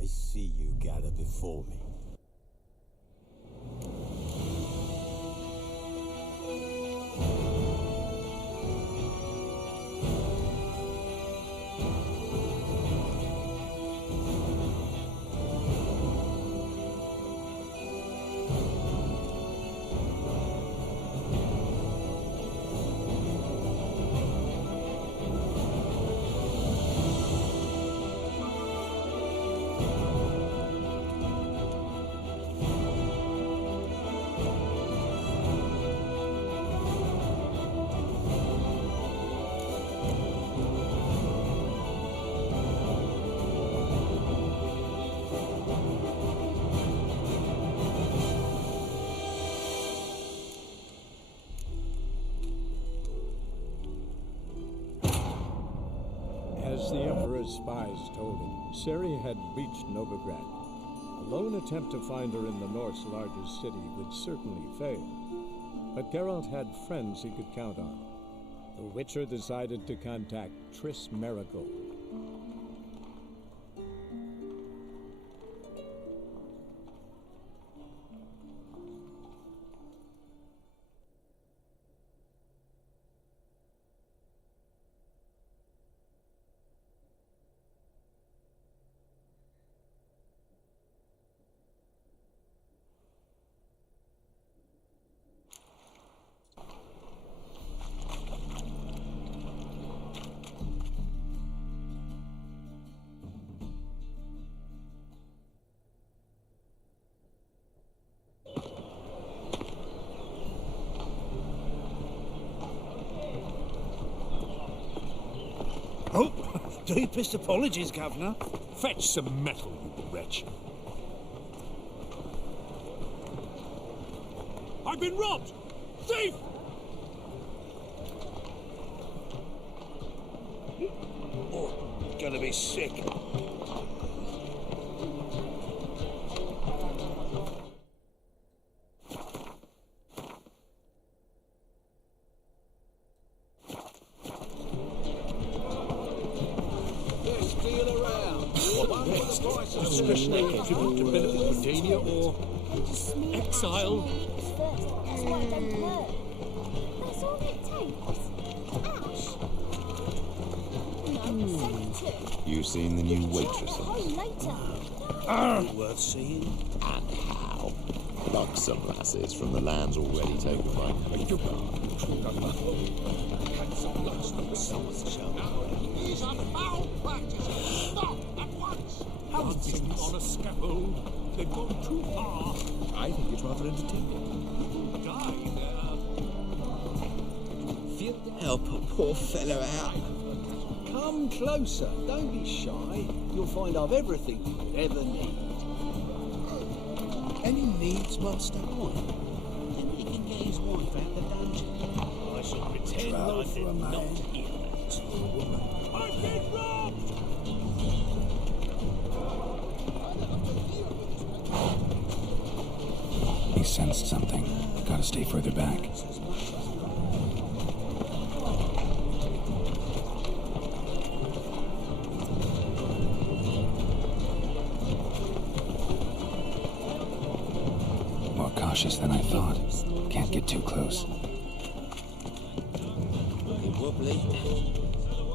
I see you gather before me. As the Emperor's spies told him, Ciri had reached Novigrad. A lone attempt to find her in the North's largest city would certainly fail. But Geralt had friends he could count on. The Witcher decided to contact Triss Merigold. Oh, deepest apologies, Governor. Fetch some metal, you wretch. I've been robbed! Thief! Oh, gonna be sick. Especially if you want to benefit Redania or exile. That's why it don't hurt. That's all it takes. Ouch. No, You seen the new waitresses? home later. Worth seeing. And how? Buxom lasses from the lands already taken by These are foul practices. Stop at once. How business on a scaffold? They've gone too far. I think it's rather entertaining. Die there. Help a poor fellow out. Come closer. Don't be shy. You'll find I've everything you could ever need. Any needs, Master? Then he can get his wife out the dungeon. I shall pretend I did not hear that. I've been robbed! He sensed something. Gotta stay further back. More cautious than I thought. Can't get too close. Looking wobbly.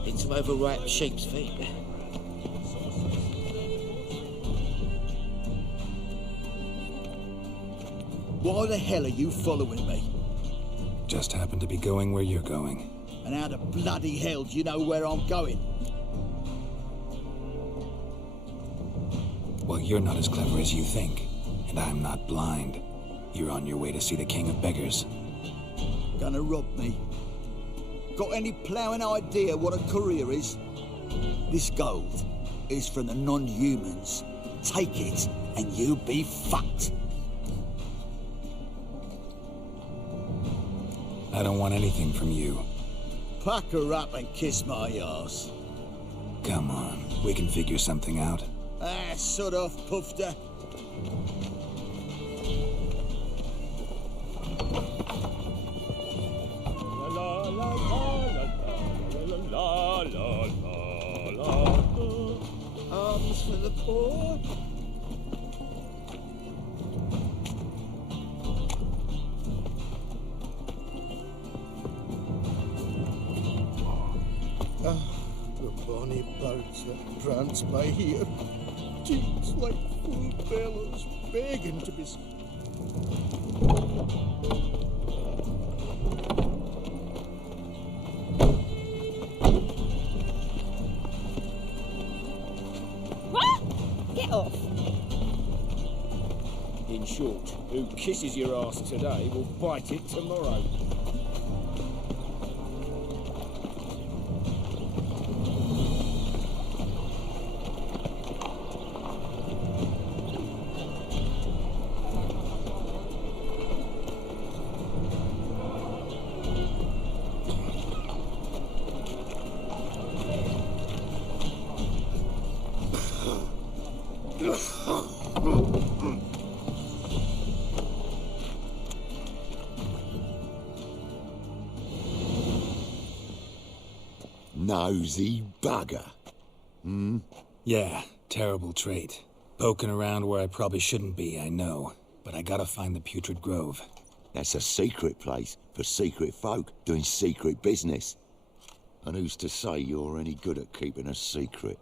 Need some overripe sheep's feet. Why the hell are you following me? Just happened to be going where you're going. And how the bloody hell do you know where I'm going? Well, you're not as clever as you think. And I'm not blind. You're on your way to see the King of Beggars. Gonna rob me? Got any ploughing idea what a courier is? This gold is from the non-humans. Take it and you be fucked. I don't want anything from you. Pack her up and kiss my ass. Come on, we can figure something out. Ah, sod off, Pufter. crumbs for the poor. The bonny boats that prance by here. Teats like full bellows begging to be... Get off. In short, who kisses your ass today will bite it tomorrow. Nosy bugger. Yeah, terrible trait. Poking around where I probably shouldn't be, I know. But I gotta find the Putrid Grove. That's a secret place for secret folk doing secret business. And who's to say you're any good at keeping a secret?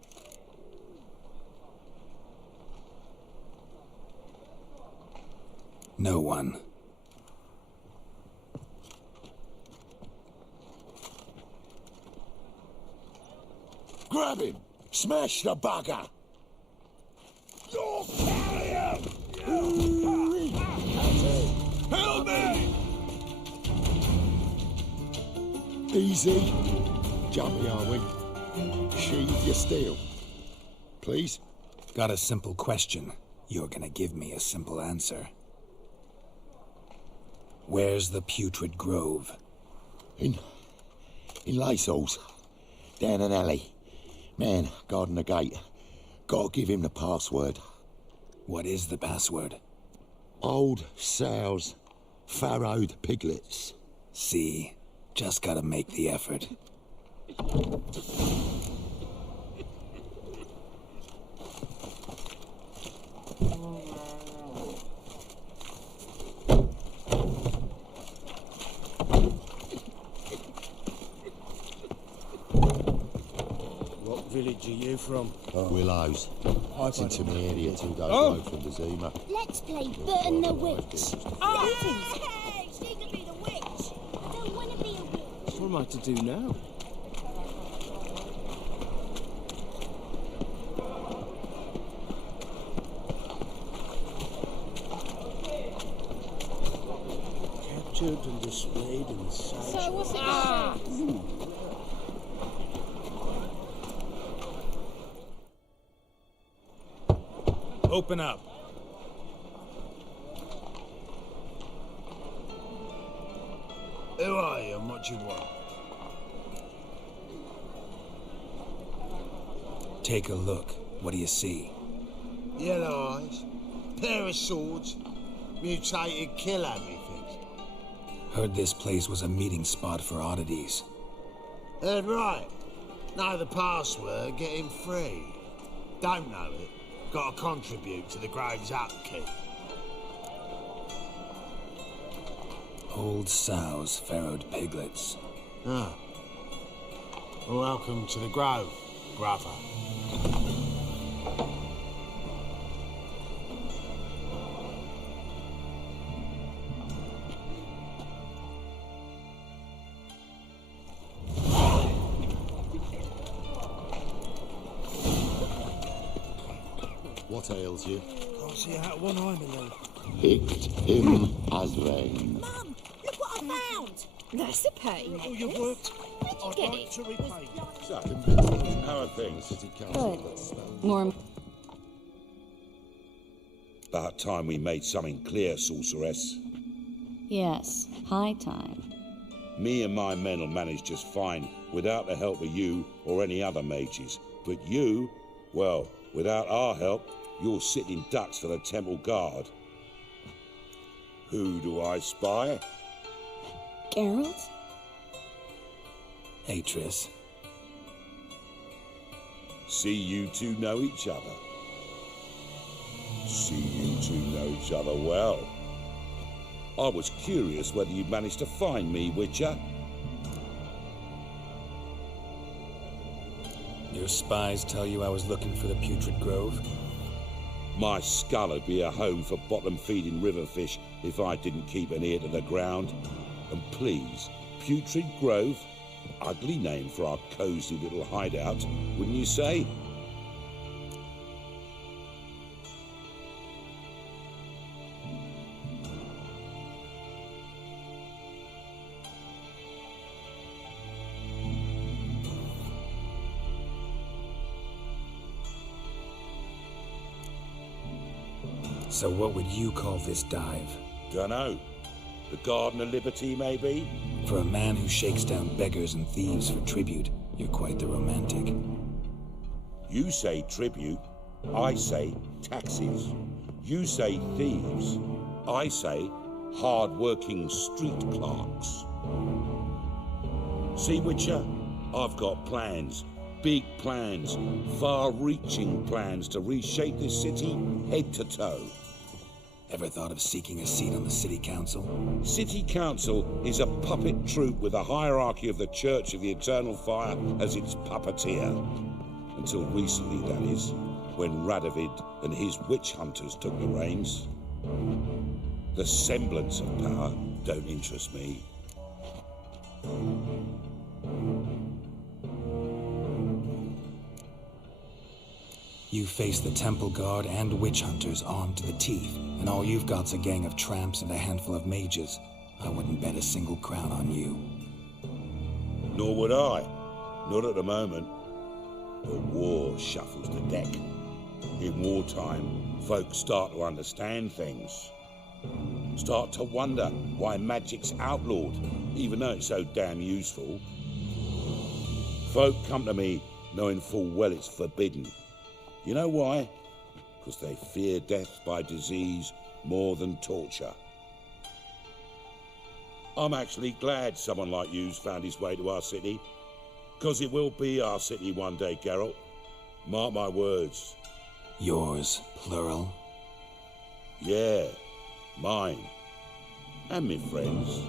No one. Grab him! Smash the bugger! You'll carry him! Help me! Easy. Jumpy, are we? Sheathe your steel. Please? Got a simple question. You're gonna give me a simple answer. Where's the Putrid Grove? In Lacehalls. Down an alley. Man, guarding the gate. Gotta give him the password. What is the password? Old sows, farrowed piglets. See? Just gotta make the effort. What village are you from? Willows. It's into my area 2 days away from the Zima. Let's play Burton the Witch. Hey, she could be the witch. I don't want to be a witch. What am I to do now? Captured and displayed in the side. So what's it gonna be? Open up. Who are you and what you want? Take a look. What do you see? Yellow eyes, pair of swords, mutated killer, methinks. Heard this place was a meeting spot for oddities. Heard right. Know the password, get him free. Don't know it, gotta contribute to the Grove's upkeep. Old sows, farrowed piglets. Ah. Welcome to the Grove, brother. What ails you? Can't see out one eye, my love. Picked him as vain. Mum, look what I found. That's a pain. All your work, Where'd you I'd get like it? to repay you. Second business. How are things? City Council. Good. More. About time we made something clear, sorceress. Yes, high time. Me and my men will manage just fine without the help of you or any other mages. But you, well, without our help, you're sitting ducks for the temple guard. Who do I spy? Geralt? Atris. See you two know each other. See you two know each other well. I was curious whether you'd managed to find me, Witcher. Your spies tell you I was looking for the Putrid Grove? My skull would be a home for bottom-feeding river fish if I didn't keep an ear to the ground. And please, Putrid Grove? Ugly name for our cosy little hideout, wouldn't you say? So what would you call this dive? Dunno. The Garden of Liberty, maybe? For a man who shakes down beggars and thieves for tribute, you're quite the romantic. You say tribute, I say taxes. You say thieves, I say hard-working street clerks. See, Witcher? I've got plans. Big plans. Far-reaching plans to reshape this city head to toe. Ever thought of seeking a seat on the city council? City council is a puppet troupe with a hierarchy of the Church of the Eternal Fire as its puppeteer. Until recently, that is, when Radovid and his witch hunters took the reins. The semblance of power don't interest me. You face the Temple Guard and witch hunters armed to the teeth, and all you've got's a gang of tramps and a handful of mages. I wouldn't bet a single crown on you. Nor would I. Not at the moment. But war shuffles the deck. In wartime, folks start to understand things. Start to wonder why magic's outlawed, even though it's so damn useful. Folk come to me knowing full well it's forbidden. You know why? Because they fear death by disease more than torture. I'm actually glad someone like you's found his way to our city. Because it will be our city one day, Geralt. Mark my words. Yours, plural? Yeah, mine. And me friends.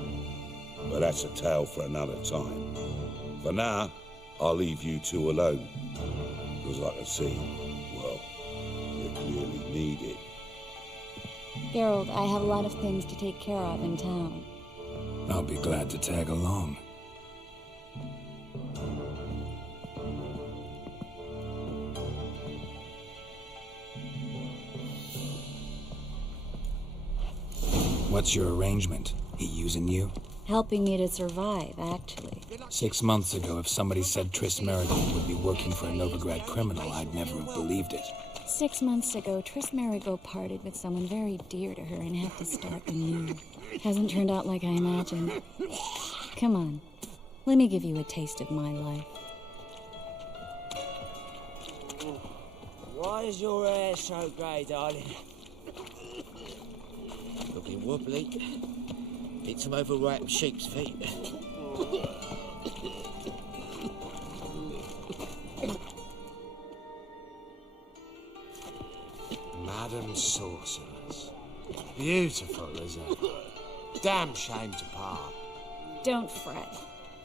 But that's a tale for another time. For now, I'll leave you two alone. Because I can see, well, you clearly need it. Geralt, I have a lot of things to take care of in town. I'll be glad to tag along. What's your arrangement? He using you? Helping me to survive, actually. 6 months ago, if somebody said Triss Merigold would be working for a Novigrad criminal, I'd never have believed it. 6 months ago, Triss Merigold parted with someone very dear to her and had to start anew. Hasn't turned out like I imagined. Come on, let me give you a taste of my life. Why is your hair so grey, darling? Looking wobbly. Need some overripe sheep's feet. Madam Sorceress. Beautiful, isn't it? Damn shame to part. Don't fret.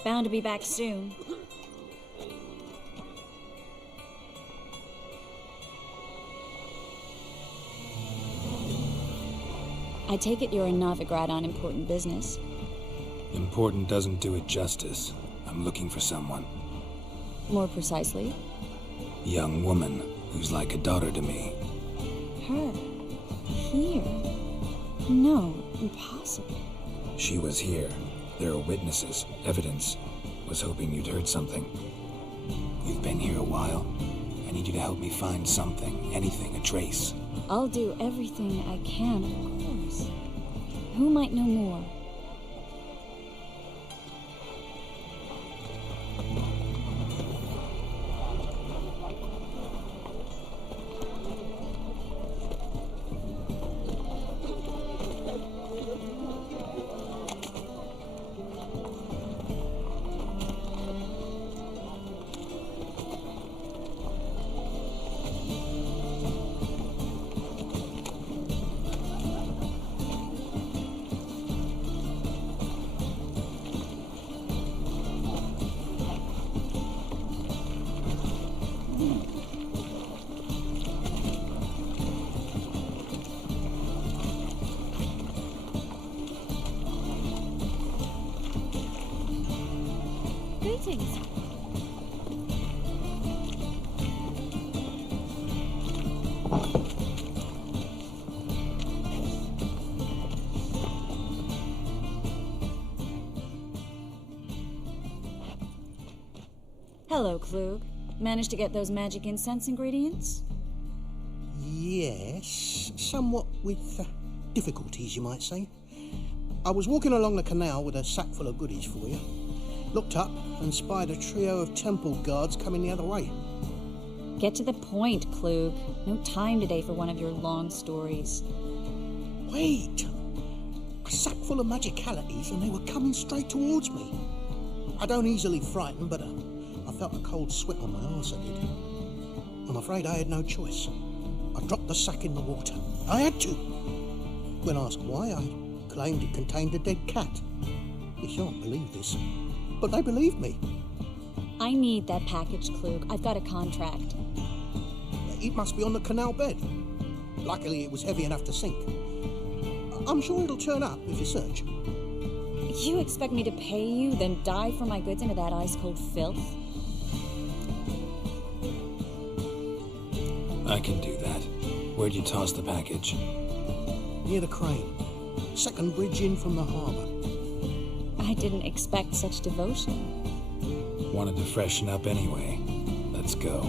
Bound to be back soon. I take it you're in Novigrad on important business. Important doesn't do it justice. I'm looking for someone. More precisely? Young woman who's like a daughter to me. Her? Here? No, impossible. She was here. There are witnesses, evidence. Was hoping you'd heard something. You've been here a while. I need you to help me find something, anything, a trace. I'll do everything I can, of course. Who might know more? Hello, Klug. Managed to get those magic incense ingredients? Yes, somewhat with difficulties, you might say. I was walking along the canal with a sack full of goodies for you. Looked up and spied a trio of temple guards coming the other way. Get to the point, Klug. No time today for one of your long stories. Wait! A sack full of magicalities and they were coming straight towards me. I don't easily frighten, but I felt a cold sweat on my arse, I did. I'm afraid I had no choice. I dropped the sack in the water. I had to. When asked why, I claimed it contained a dead cat. You shan't believe this, but they believed me. I need that package, Klug. I've got a contract. It must be on the canal bed. Luckily, it was heavy enough to sink. I'm sure it'll turn up if you search. You expect me to pay you, then dive for my goods into that ice-cold filth? I can do that. Where'd you toss the package? Near the crane. Second bridge in from the harbour. I didn't expect such devotion. Wanted to freshen up anyway. Let's go.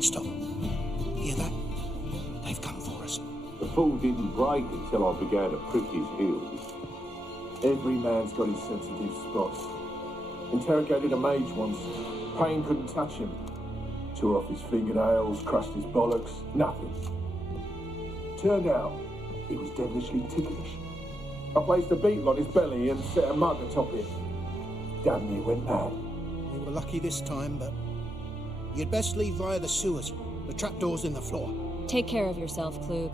Stop. Hear that? They've come for us. The fool didn't break until I began to prick his heels. Every man's got his sensitive spots. Interrogated a mage once. Pain couldn't touch him. Tore off his fingernails, crushed his bollocks, nothing. Turned out, he was devilishly ticklish. I placed a beetle on his belly and set a mug atop it. Damn near went mad. We were lucky this time, but you'd best leave via the sewers. The trapdoor's in the floor. Take care of yourself, Klug.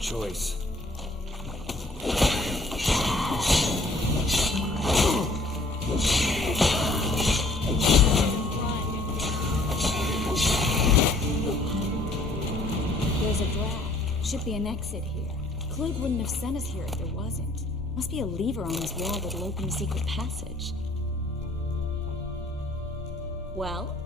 choice. There's a drag. Should be an exit here. Klug wouldn't have sent us here if there wasn't. Must be a lever on this wall that'll open a secret passage. Well?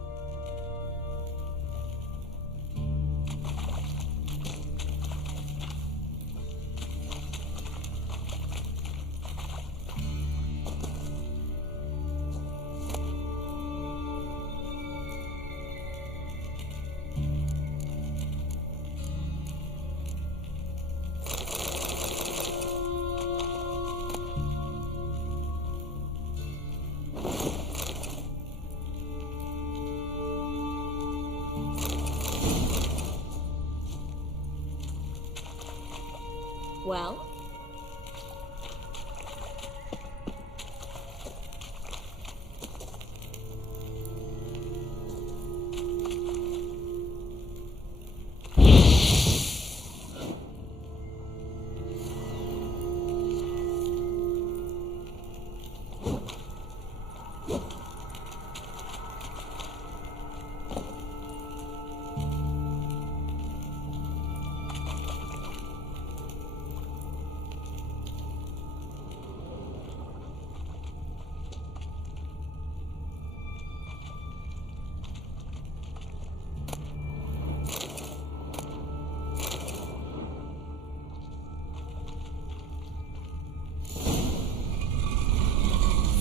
Well?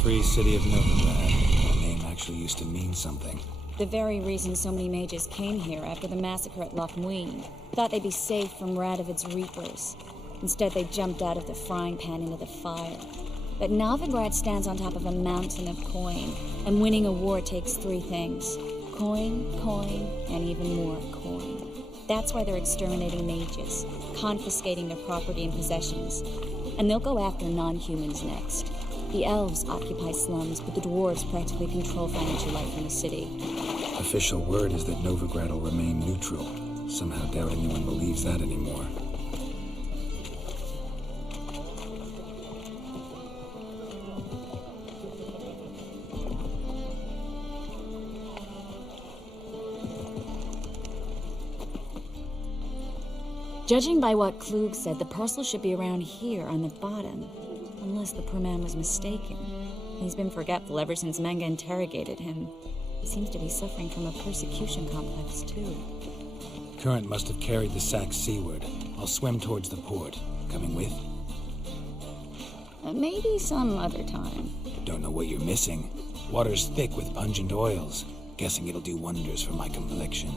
Free City of Novigrad. The name actually used to mean something. The very reason so many mages came here after the massacre at Loch Muin. Thought they'd be safe from Radovid's reapers. Instead, they jumped out of the frying pan into the fire. But Novigrad stands on top of a mountain of coin, and winning a war takes three things. Coin, coin, and even more coin. That's why they're exterminating mages, confiscating their property and possessions. And they'll go after non-humans next. The elves occupy slums, but the dwarves practically control financial life in the city. Official word is that Novigrad will remain neutral. Somehow doubt anyone believes that anymore. Judging by what Klug said, the parcel should be around here on the bottom. Unless the poor man was mistaken. He's been forgetful ever since Manga interrogated him. He seems to be suffering from a persecution complex, too. Current must have carried the sack seaward. I'll swim towards the port. Coming with? Maybe some other time. Don't know what you're missing. Water's thick with pungent oils. Guessing it'll do wonders for my complexion.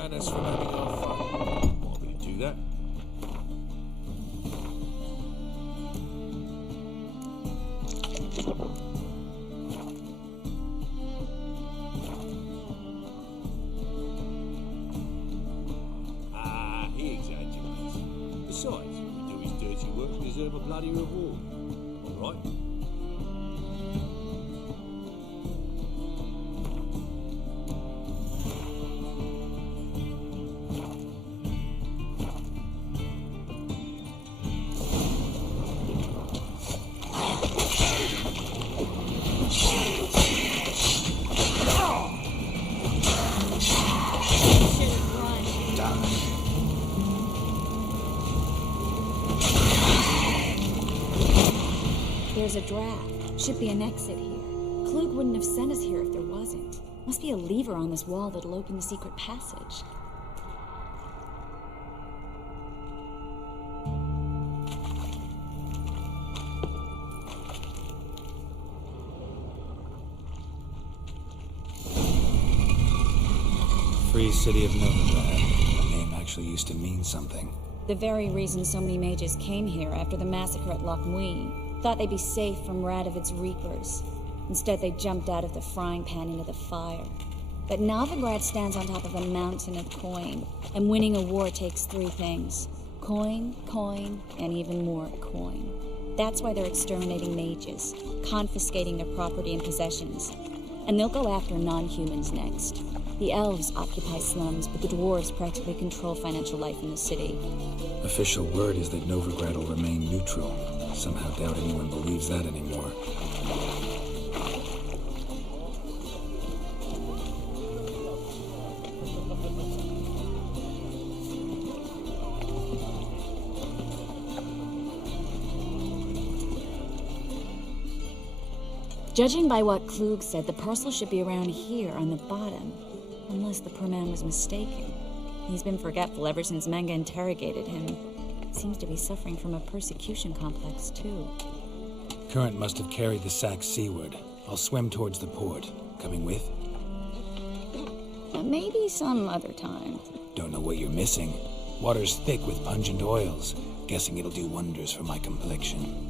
ban us from having our fun. Why would he do that? He exaggerates. Besides, if we do his dirty work, we deserve a bloody reward. All right? There's a draft. Should be an exit here. Klug wouldn't have sent us here if there wasn't. Must be a lever on this wall that'll open the secret passage. Free City of Novigrad. The name actually used to mean something. The very reason so many mages came here after the massacre at Loch Muin. Thought they'd be safe from Radovid's reapers. Instead, they jumped out of the frying pan into the fire. But Novigrad stands on top of a mountain of coin, and winning a war takes three things. Coin, coin, and even more coin. That's why they're exterminating mages, confiscating their property and possessions. And they'll go after non-humans next. The elves occupy slums, but the dwarves practically control financial life in the city. Official word is that Novigrad will remain neutral. Somehow doubt anyone believes that anymore. Judging by what Klug said, the parcel should be around here on the bottom. Unless the poor man was mistaken. He's been forgetful ever since Manga interrogated him. Seems to be suffering from a persecution complex, too. Current must have carried the sack seaward. I'll swim towards the port. Coming with? Maybe some other time. Don't know what you're missing. Water's thick with pungent oils. Guessing it'll do wonders for my complexion.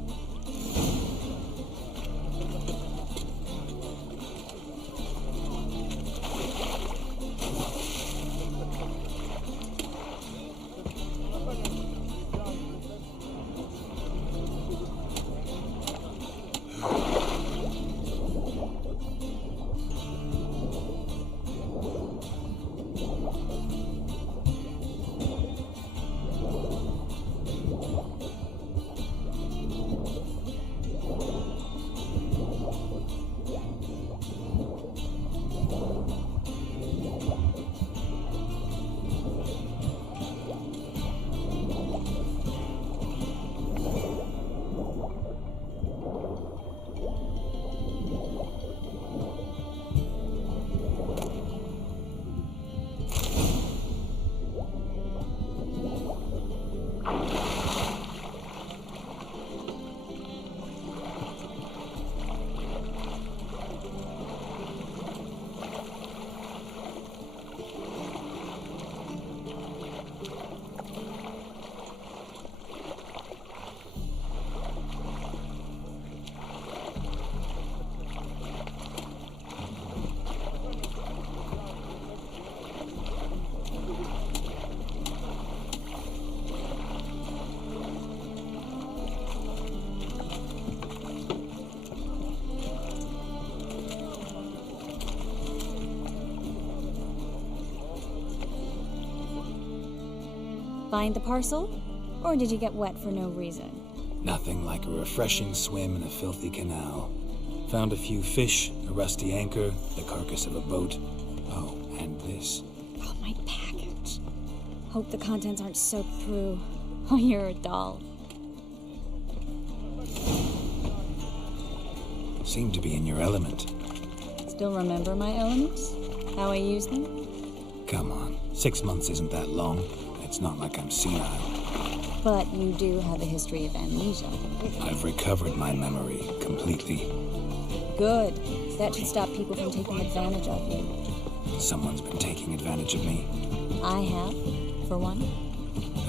Find the parcel? Or did you get wet for no reason? Nothing like a refreshing swim in a filthy canal. Found a few fish, a rusty anchor, the carcass of a boat. Oh, and this. Oh, my package. Hope the contents aren't soaked through. Oh, you're a doll. Seem to be in your element. Still remember my elements? How I use them? Come on, 6 months isn't that long. It's not like I'm senile. But you do have a history of amnesia. I've recovered my memory completely. Good. That should stop people from taking advantage of you. Someone's been taking advantage of me. I have, for one.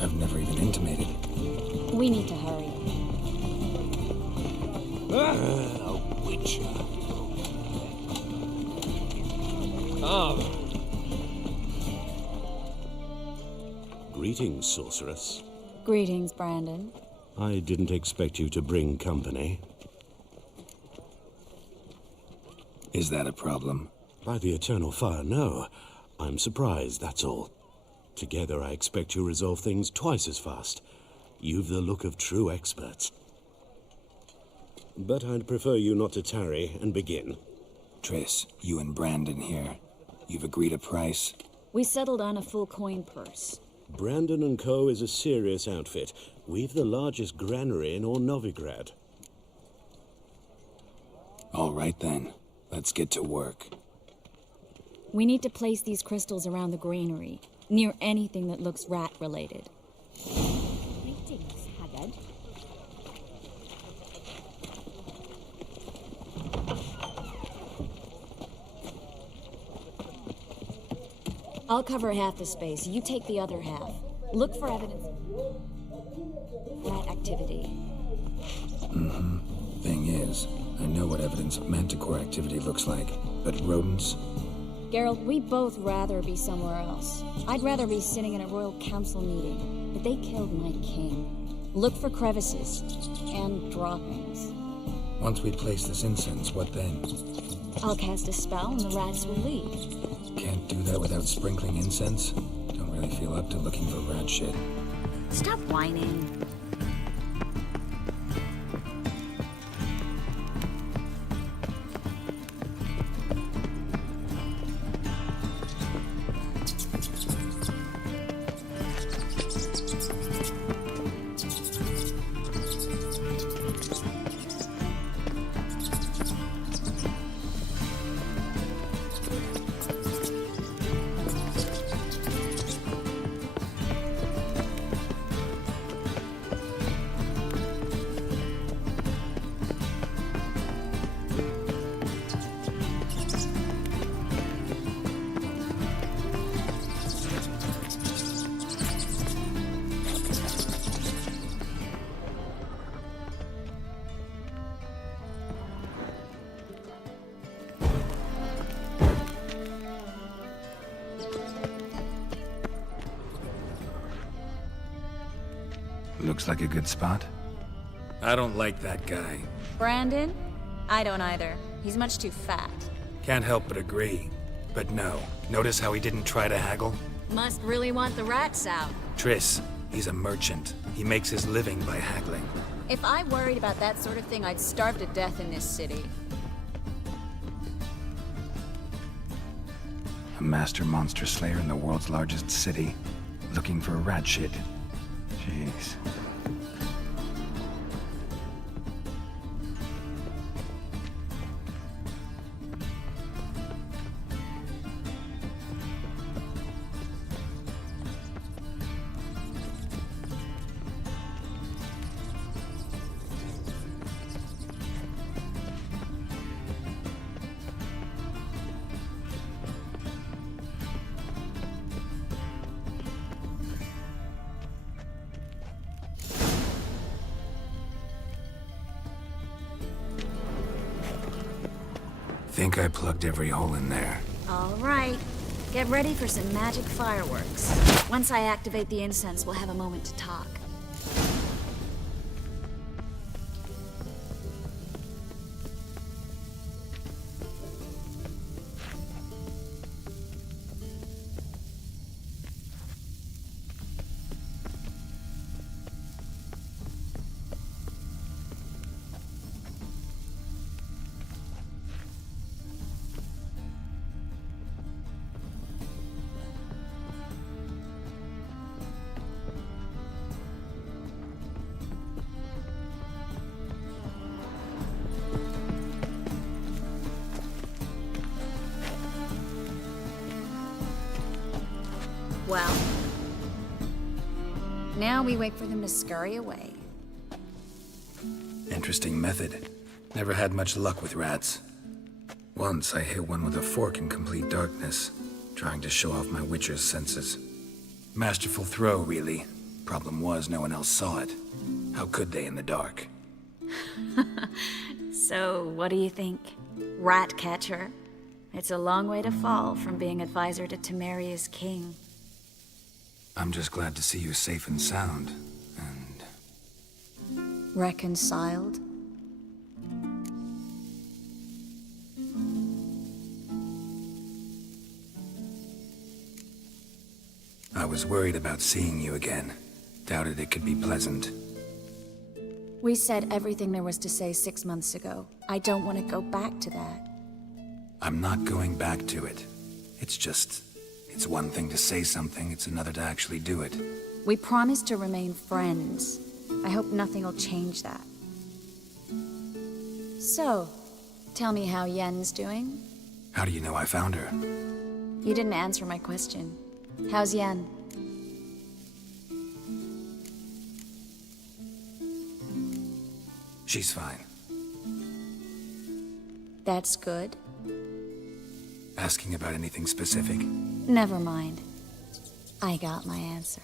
I've never even intimated. We need to hurry. A witcher. Greetings, sorceress. Greetings, Brandon. I didn't expect you to bring company. Is that a problem? By the eternal fire, no. I'm surprised, that's all. Together, I expect you resolve things twice as fast. You've the look of true experts. But I'd prefer you not to tarry and begin. Triss, you and Brandon here. You've agreed a price? We settled on a full coin purse. Brandon & Co. is a serious outfit. We've the largest granary in all Novigrad. All right then. Let's get to work. We need to place these crystals around the granary, near anything that looks rat-related. Greetings, Haggard. I'll cover half the space. You take the other half. Look for evidence of rat activity. Thing is, I know what evidence of manticore activity looks like, but rodents? Geralt, we'd both rather be somewhere else. I'd rather be sitting in a royal council meeting, but they killed my king. Look for crevices and droppings. Once we place this incense, what then? I'll cast a spell and the rats will leave. Can't do that without sprinkling incense? Don't really feel up to looking for rat shit. Stop whining. Looks like a good spot. I don't like that guy. Brandon? I don't either. He's much too fat. Can't help but agree. But no. Notice how he didn't try to haggle? Must really want the rats out. Triss, he's a merchant. He makes his living by haggling. If I worried about that sort of thing, I'd starve to death in this city. A master monster slayer in the world's largest city. Looking for rat shit. Jeez. Think I plugged every hole in there. All right. Get ready for some magic fireworks. Once I activate the incense, we'll have a moment to talk. Well, now we wait for them to scurry away. Interesting method. Never had much luck with rats. Once I hit one with a fork in complete darkness, trying to show off my witcher's senses. Masterful throw, really. Problem was, no one else saw it. How could they in the dark? So, what do you think? Ratcatcher? It's a long way to fall from being advisor to Temeria's king. I'm just glad to see you safe and sound. Reconciled? I was worried about seeing you again. Doubted it could be pleasant. We said everything there was to say 6 months ago. I don't want to go back to that. I'm not going back to it. It's one thing to say something, it's another to actually do it. We promised to remain friends. I hope nothing will change that. So, tell me how Yen's doing? How do you know I found her? You didn't answer my question. How's Yen? She's fine. That's good. Asking about anything specific? Never mind. I got my answer.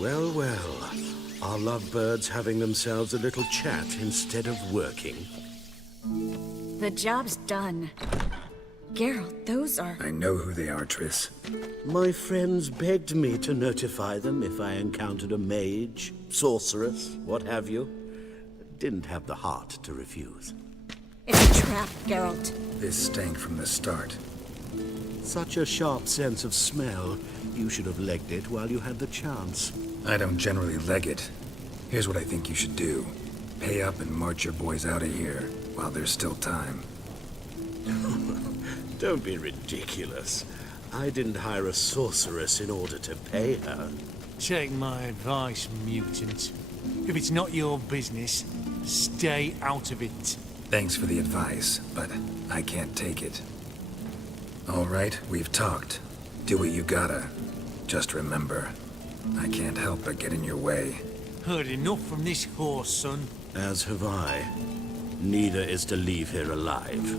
Well, well. Are lovebirds having themselves a little chat instead of working? The job's done. Geralt, those are... I know who they are, Triss. My friends begged me to notify them if I encountered a mage, sorceress, what have you. Didn't have the heart to refuse. It's a trap, Geralt. This stank from the start. Such a sharp sense of smell. You should have legged it while you had the chance. I don't generally leg it. Here's what I think you should do. Pay up and march your boys out of here while there's still time. Don't be ridiculous. I didn't hire a sorceress in order to pay her. Take my advice, mutant. If it's not your business, stay out of it. Thanks for the advice, but I can't take it. All right, we've talked. Do what you gotta. Just remember, I can't help but get in your way. Heard enough from this horse, son. As have I. Neither is to leave here alive.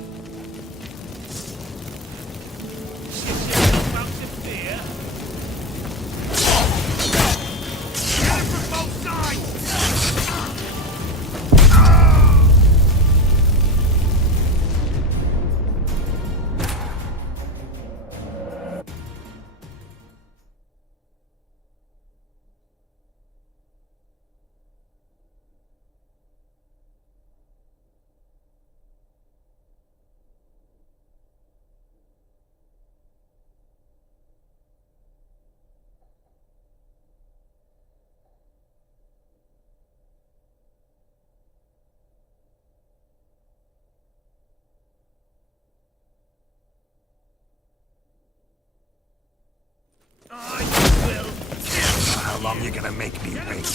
How long you gonna make me wait?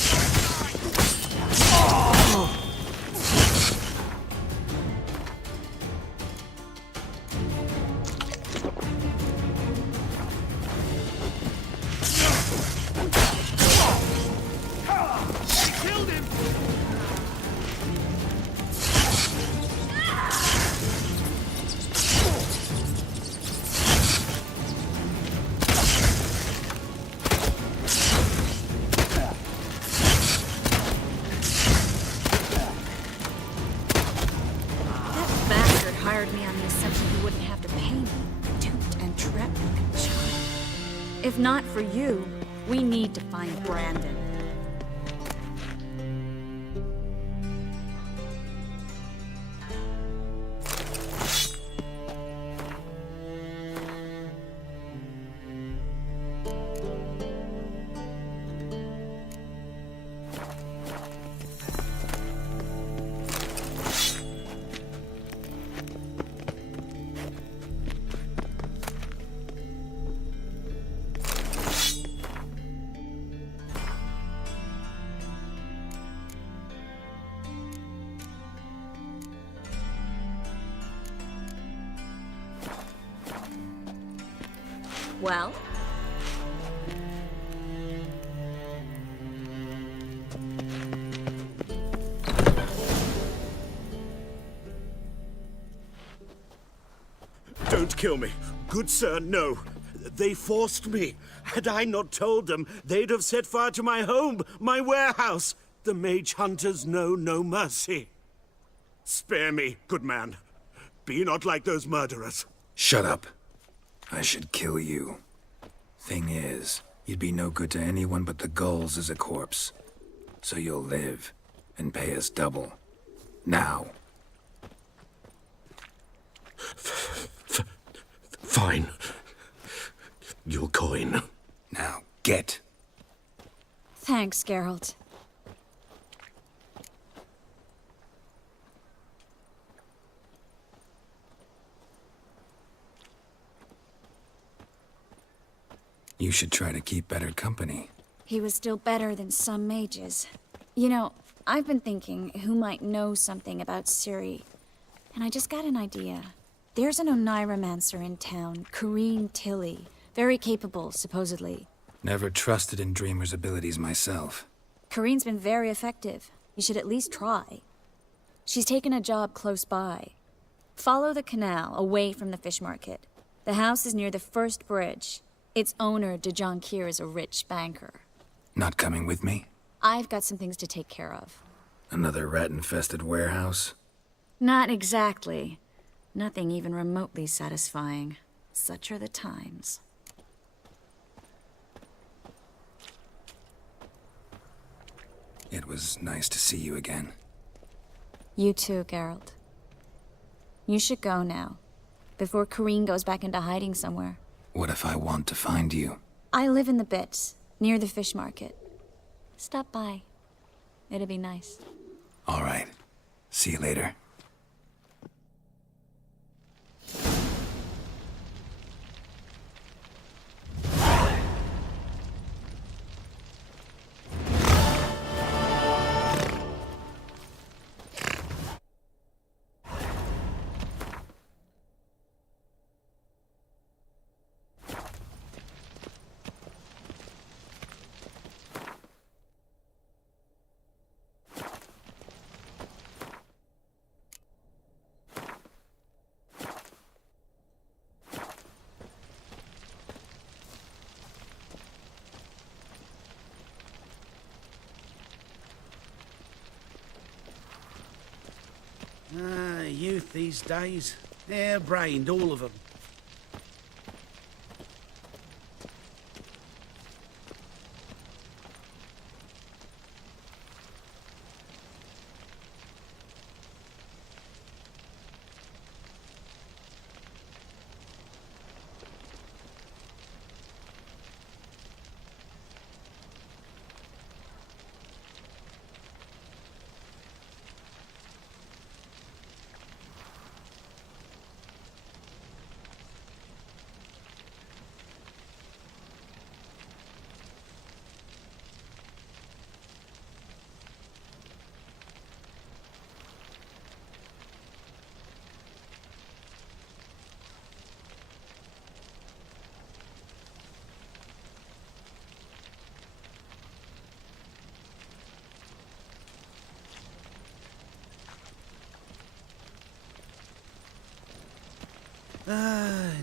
Killed him! Hired me on the assumption he wouldn't have to pay me. Duped and trapped like a child. If not for you, we need to find Brandon. Well? Don't kill me. Good sir, no. They forced me. Had I not told them, they'd have set fire to my home, my warehouse. The mage hunters know no mercy. Spare me, good man. Be not like those murderers. Shut up. I should kill you. Thing is, you'd be no good to anyone but the gulls as a corpse. So you'll live, and pay us double. Now. Fine. Your coin. Now, get. Thanks, Geralt. You should try to keep better company. He was still better than some mages. You know, I've been thinking who might know something about Ciri, and I just got an idea. There's an Oneiromancer in town, Corrine Tilly. Very capable, supposedly. Never trusted in Dreamer's abilities myself. Corrine's been very effective. You should at least try. She's taken a job close by. Follow the canal, away from the fish market. The house is near the first bridge. Its owner, de Jonquier, is a rich banker. Not coming with me? I've got some things to take care of. Another rat-infested warehouse? Not exactly. Nothing even remotely satisfying. Such are the times. It was nice to see you again. You too, Geralt. You should go now, before Corrine goes back into hiding somewhere. What if I want to find you? I live in the Bits, near the fish market. Stop by. It'd be nice. All right. See you later. Youth these days. Hair-brained, all of them.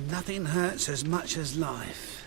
Nothing hurts as much as life.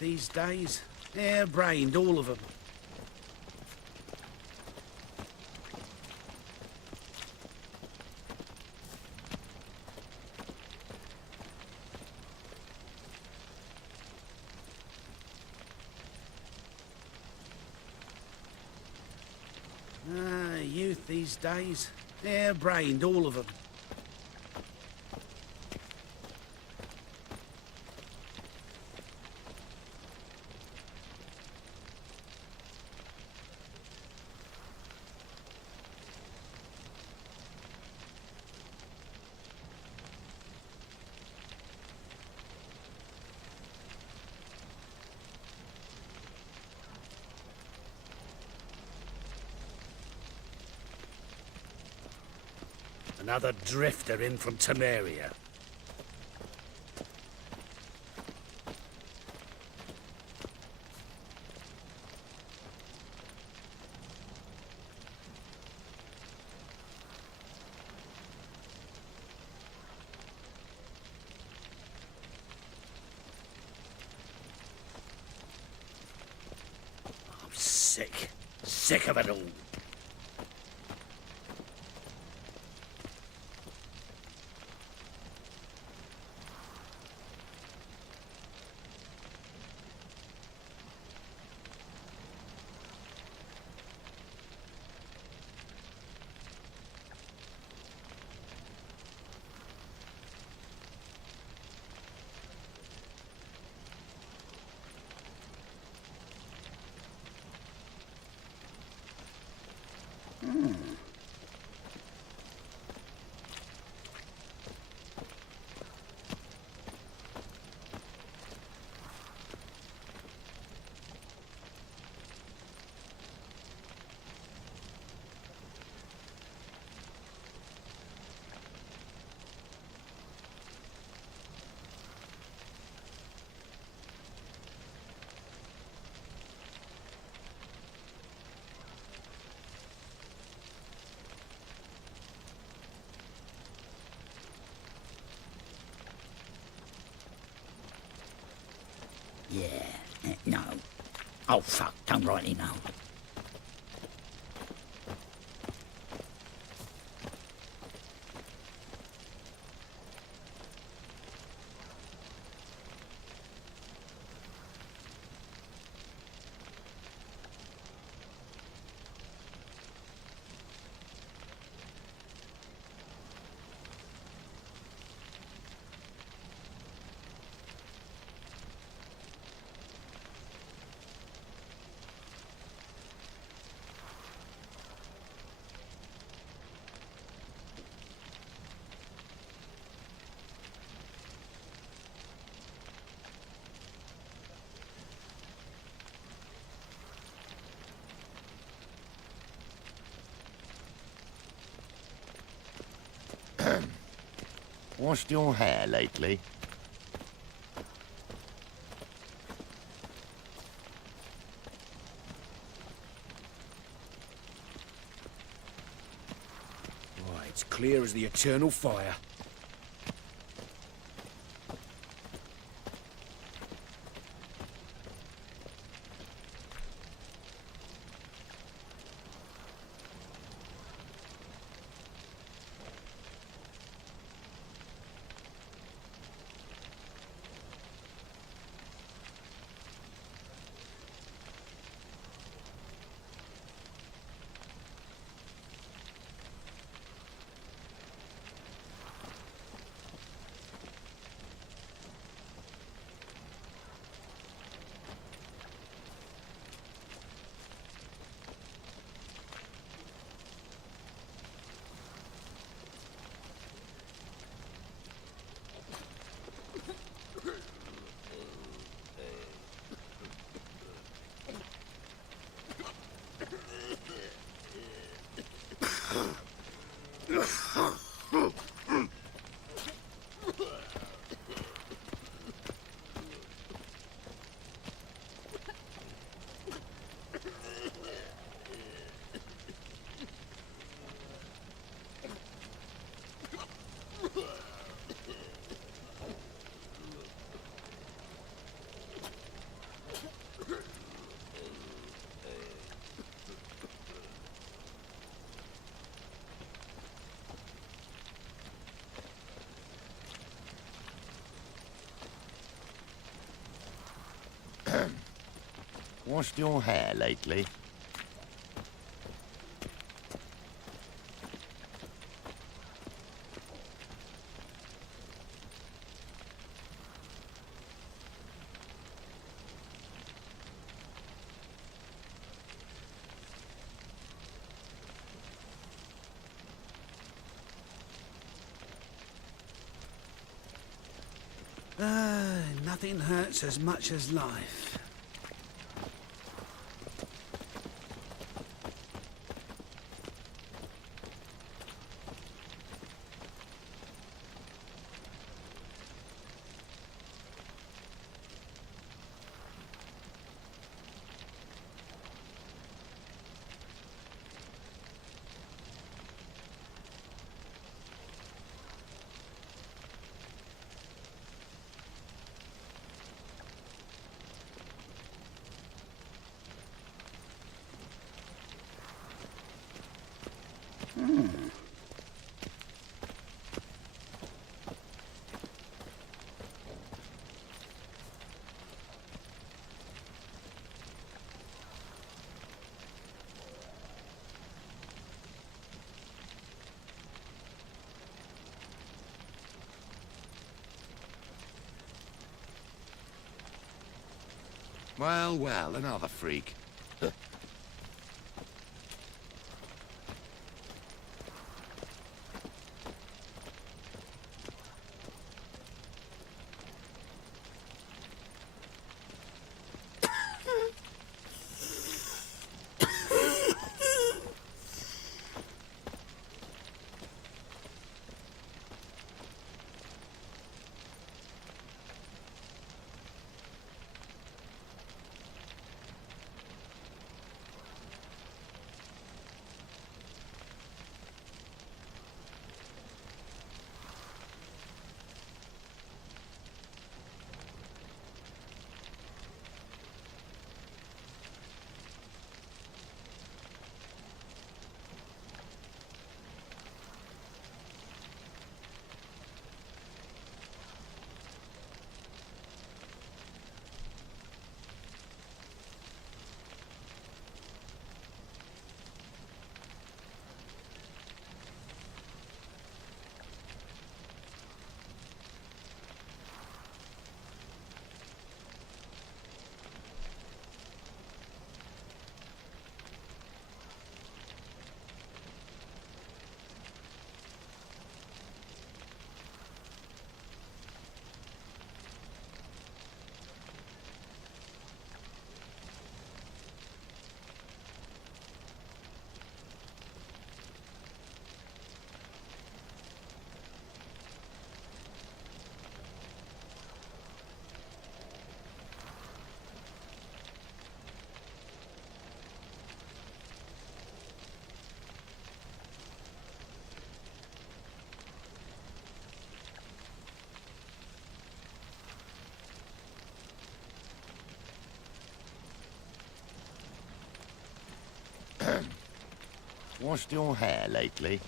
youth these days. Harebrained, all of them. Youth these days. Harebrained, all of them. Another drifter in from Temeria. I'm sick. Sick of it all. Yeah, no. Oh, fuck, don't rightly know. Washed your hair lately? Why, it's clear as the eternal fire. Washed your hair lately? Nothing hurts as much as life. Well, well, another freak. Washed your hair lately?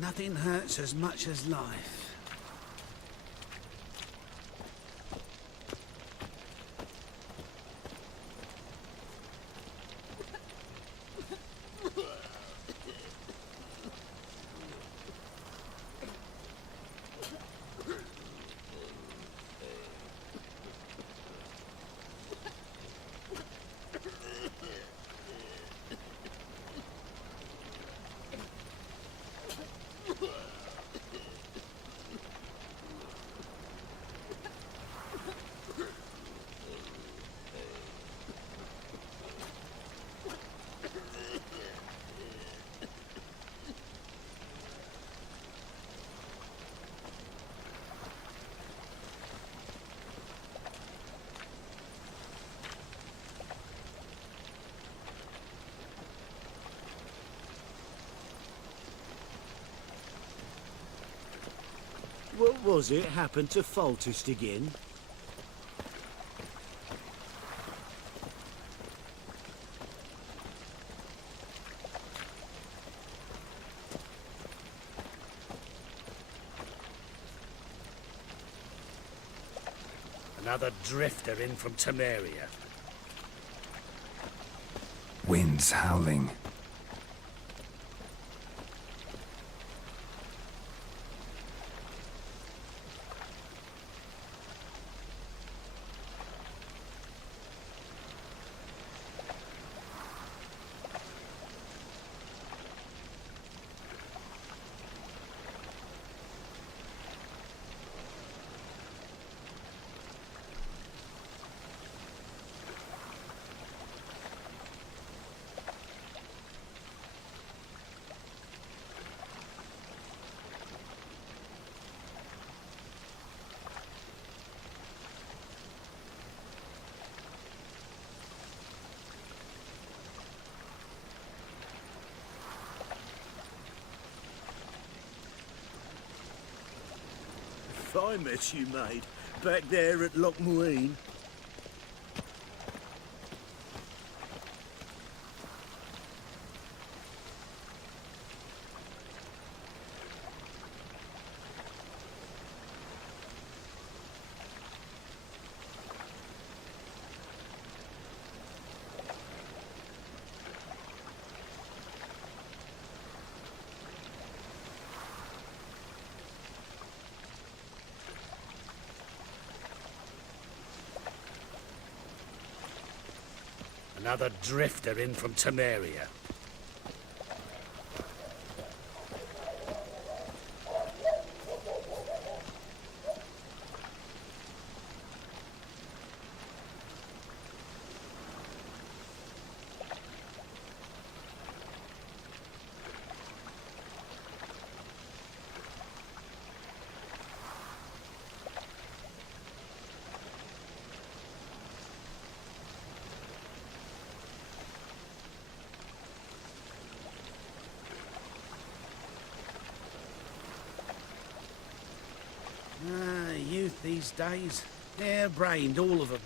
Nothing hurts as much as life. was it happened to Foltest again? Another drifter in from Temeria. Winds howling. If I met you, mate, back there at Loch Muine. Another drifter in from Temeria. Youth these days. Hair-brained, all of them.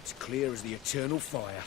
It's clear as the eternal fire.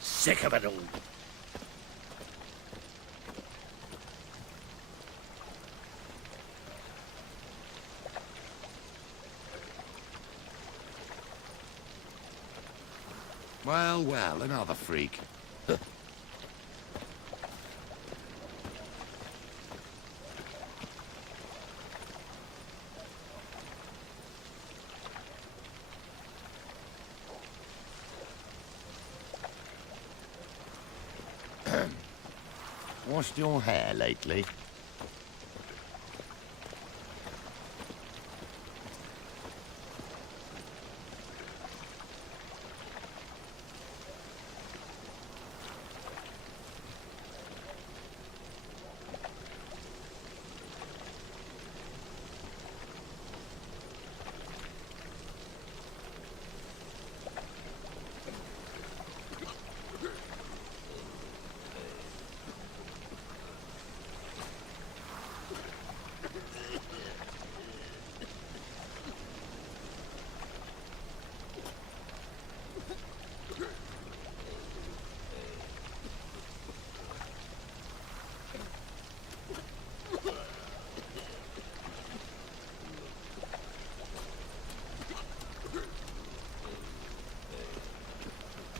Sick of it all. Well, well, another freak. Washed your hair lately?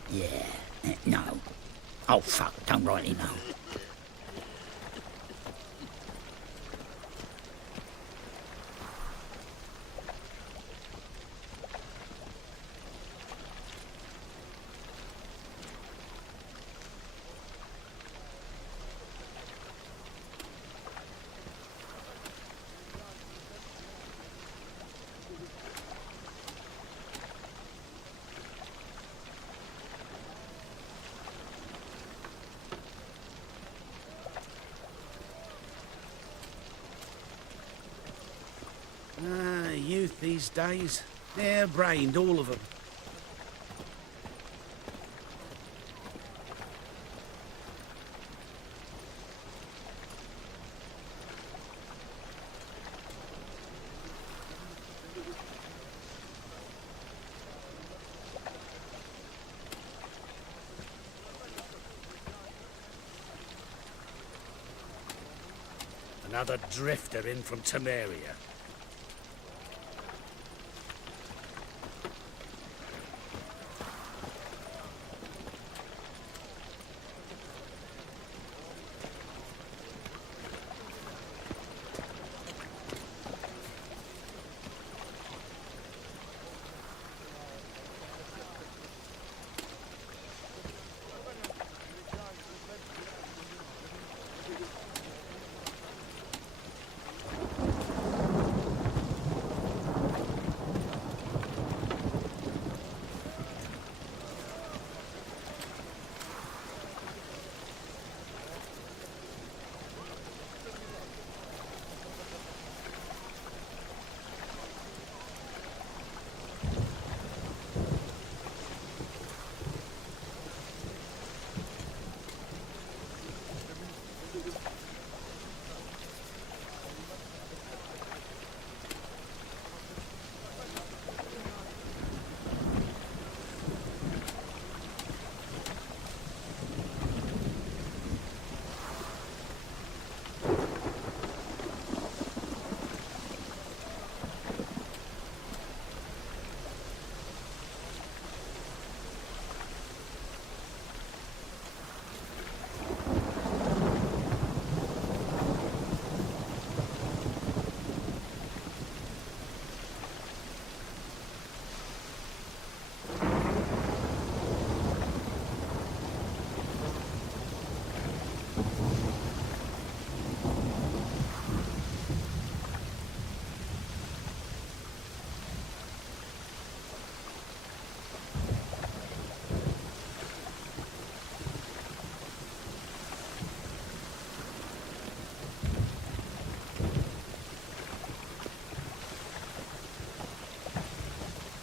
Yeah, no. Oh, fuck, don't rightly know. Youth these days. Hair-brained, all of them. Another drifter in from Temeria.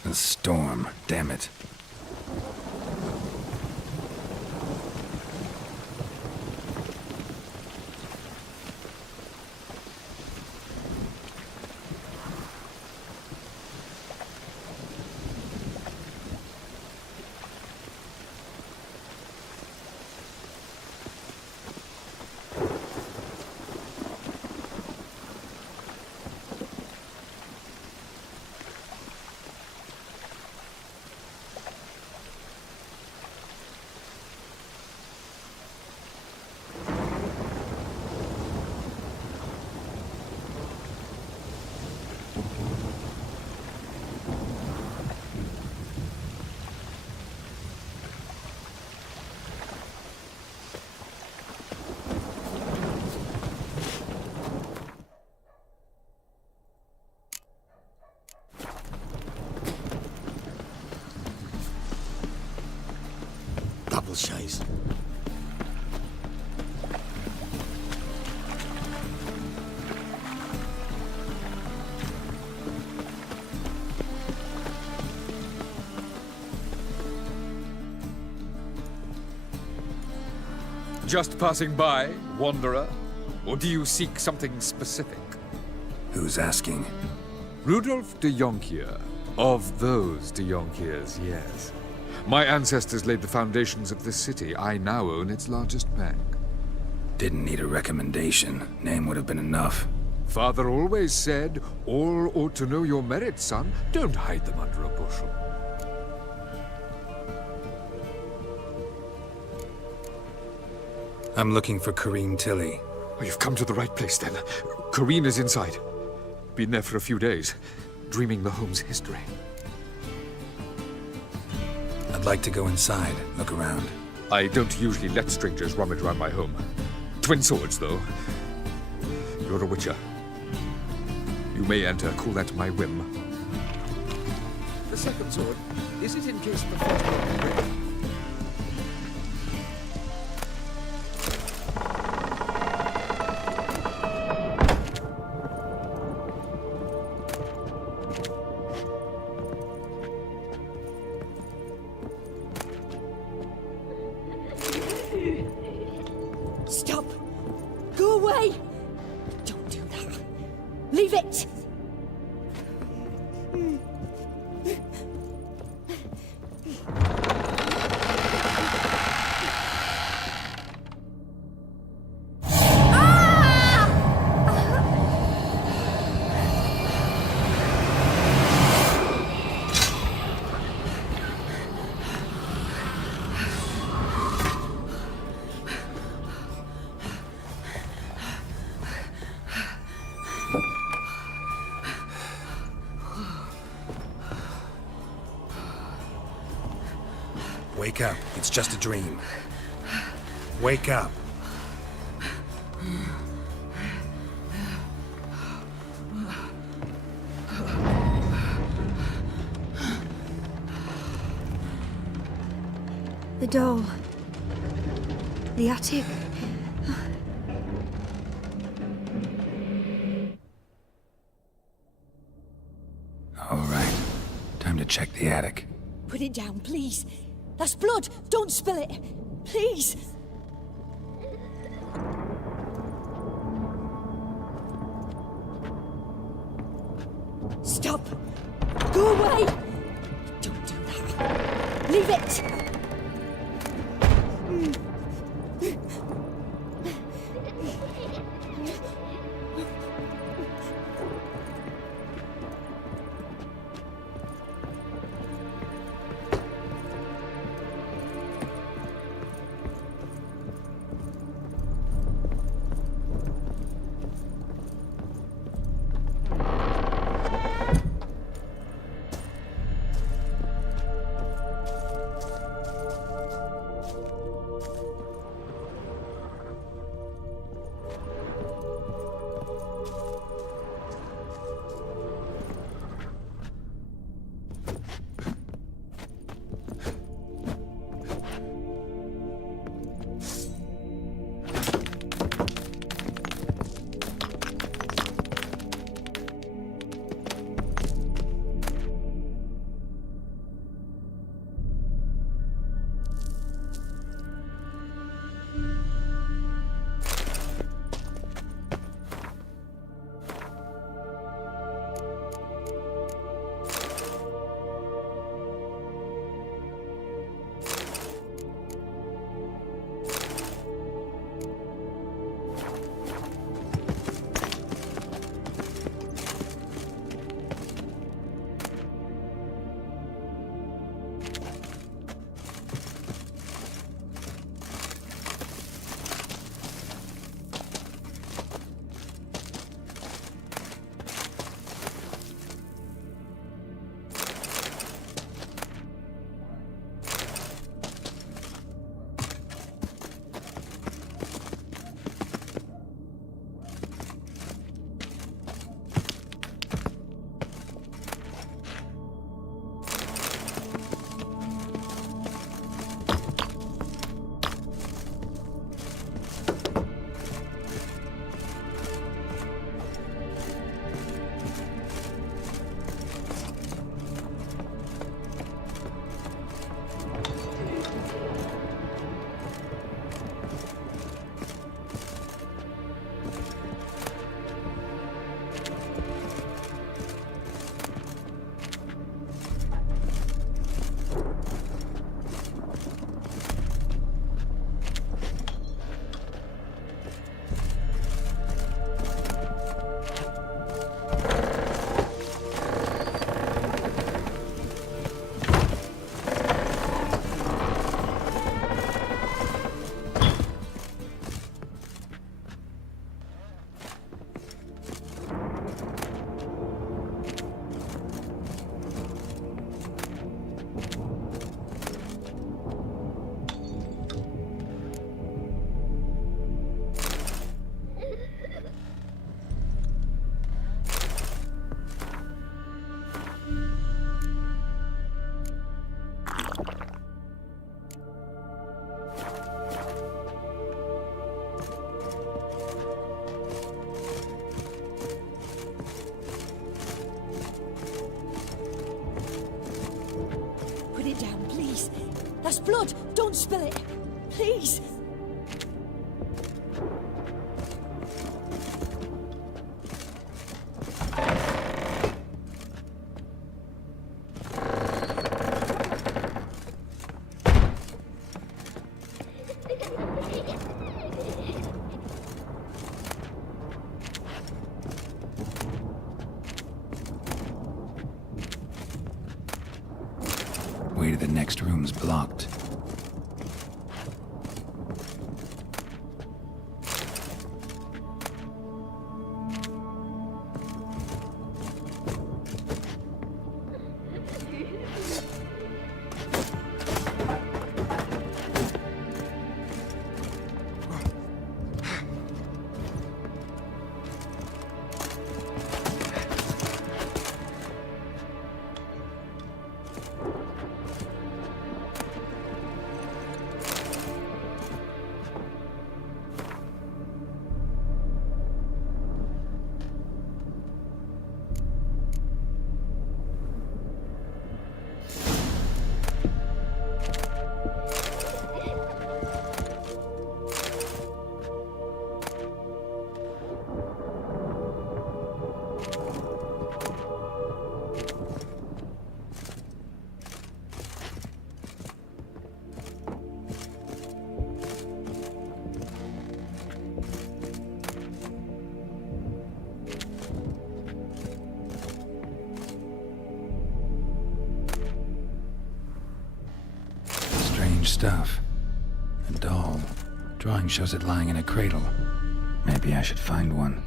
A storm, damn it. steeplechase. Just passing by, wanderer? Or do you seek something specific? Who's asking? Rudolf de Jonkier. Of those de Jonkiers, yes. My ancestors laid the foundations of this city. I now own its largest bank. Didn't need a recommendation. Name would have been enough. Father always said, all ought to know your merits, son. Don't hide them under a bushel. I'm looking for Corrine Tilly. Oh, you've come to the right place, then. Corrine is inside. Been there for a few days, dreaming the home's history. I'd like to go inside, look around. I don't usually let strangers rummage around my home. Twin swords, though. You're a witcher. You may enter, call that my whim. The second sword, is it in case the first one breaks? Stop! Go away! Don't do that. Leave it! Wake up. It's just a dream. Wake up. The doll. The attic. All right. Time to check the attic. Put it down, please. That's blood! Don't spill it! Please! Stop! Go away! Don't do that. Leave it! blood! Don't spill it! Please! Way to the next room's blocked. Stuff. A doll. Drawing shows it lying in a cradle. Maybe I should find one.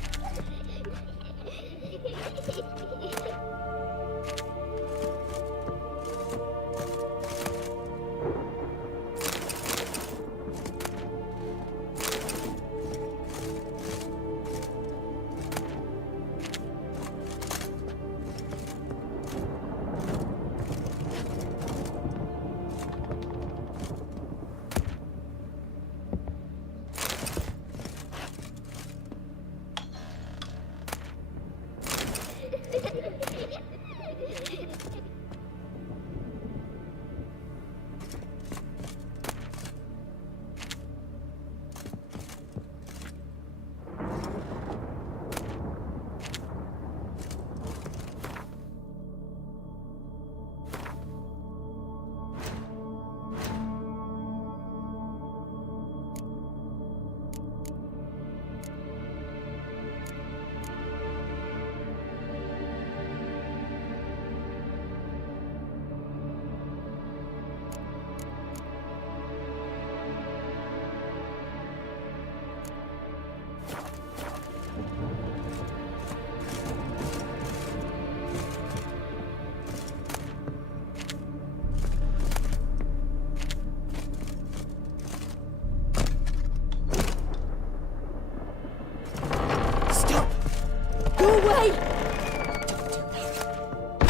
away!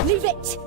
Leave it!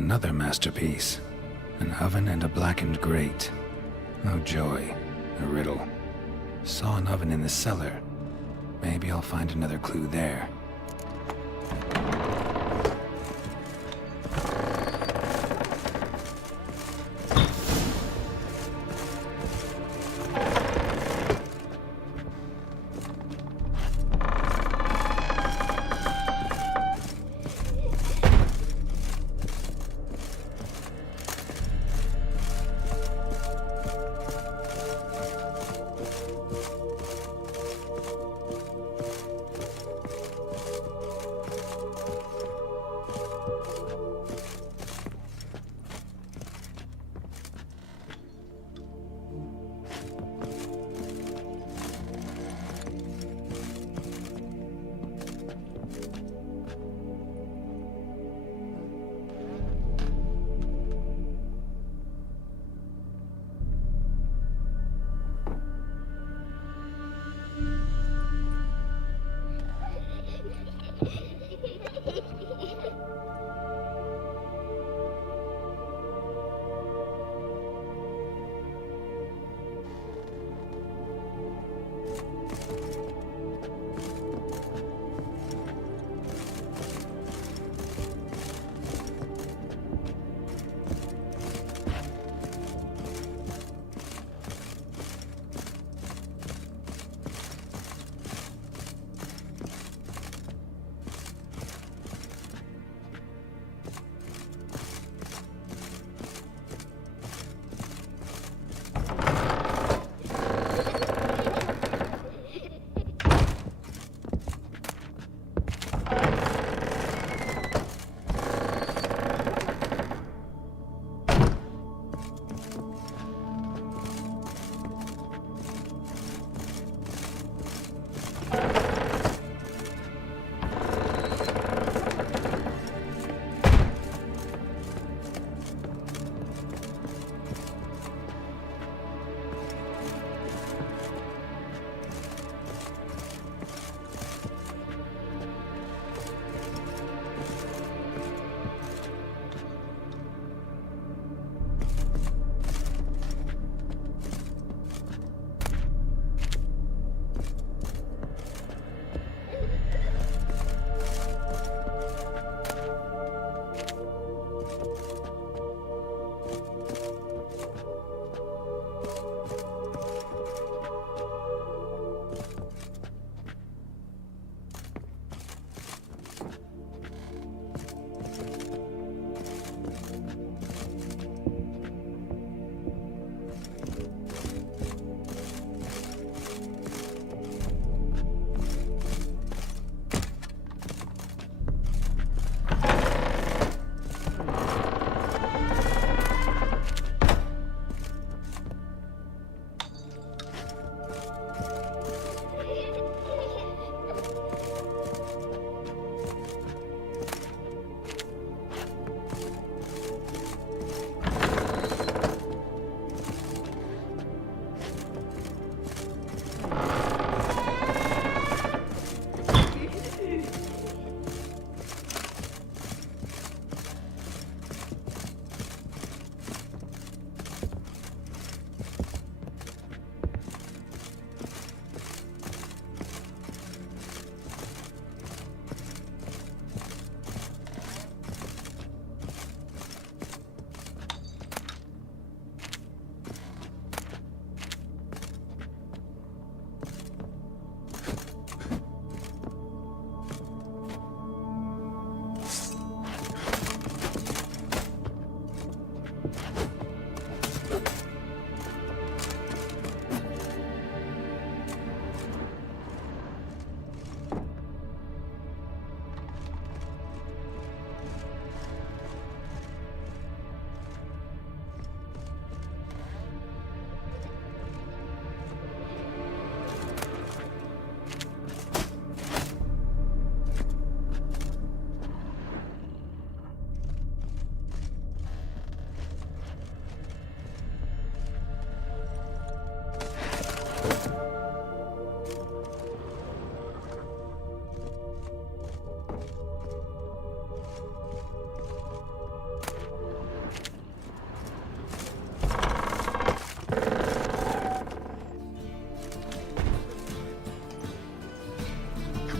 Another masterpiece. An oven and a blackened grate. Oh joy, a riddle. Saw an oven in the cellar. Maybe I'll find another clue there.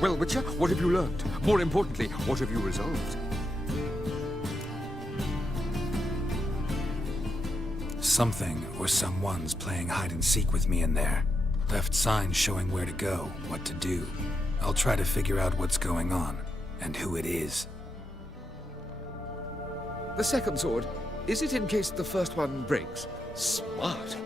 Well, Witcher, what have you learned? More importantly, what have you resolved? Something or someone's playing hide and seek with me in there. Left signs showing where to go, what to do. I'll try to figure out what's going on, and who it is. The second sword, is it in case the first one breaks? Smart.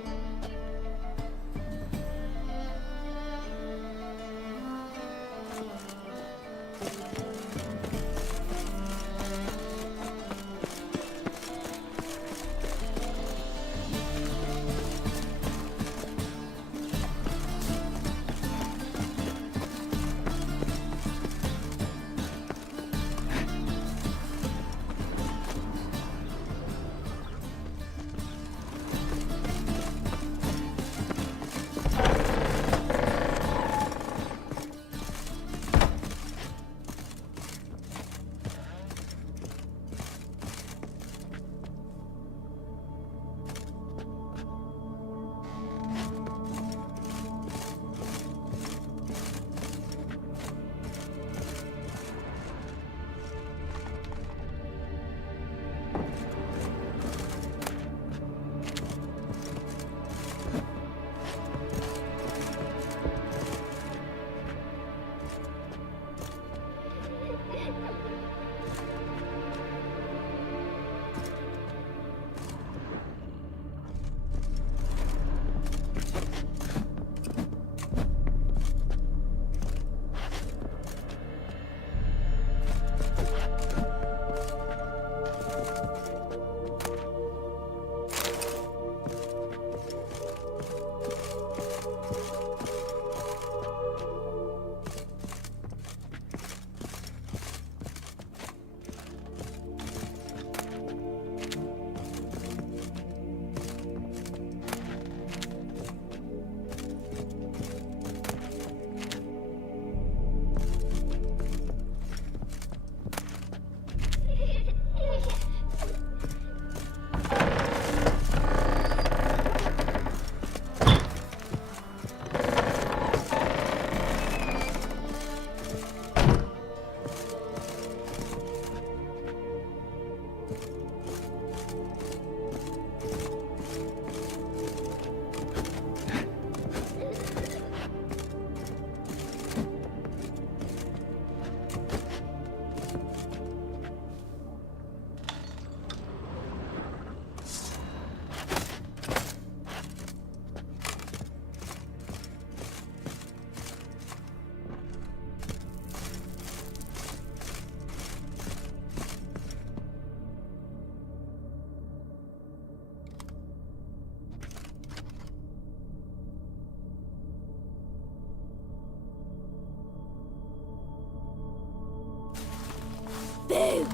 Boo!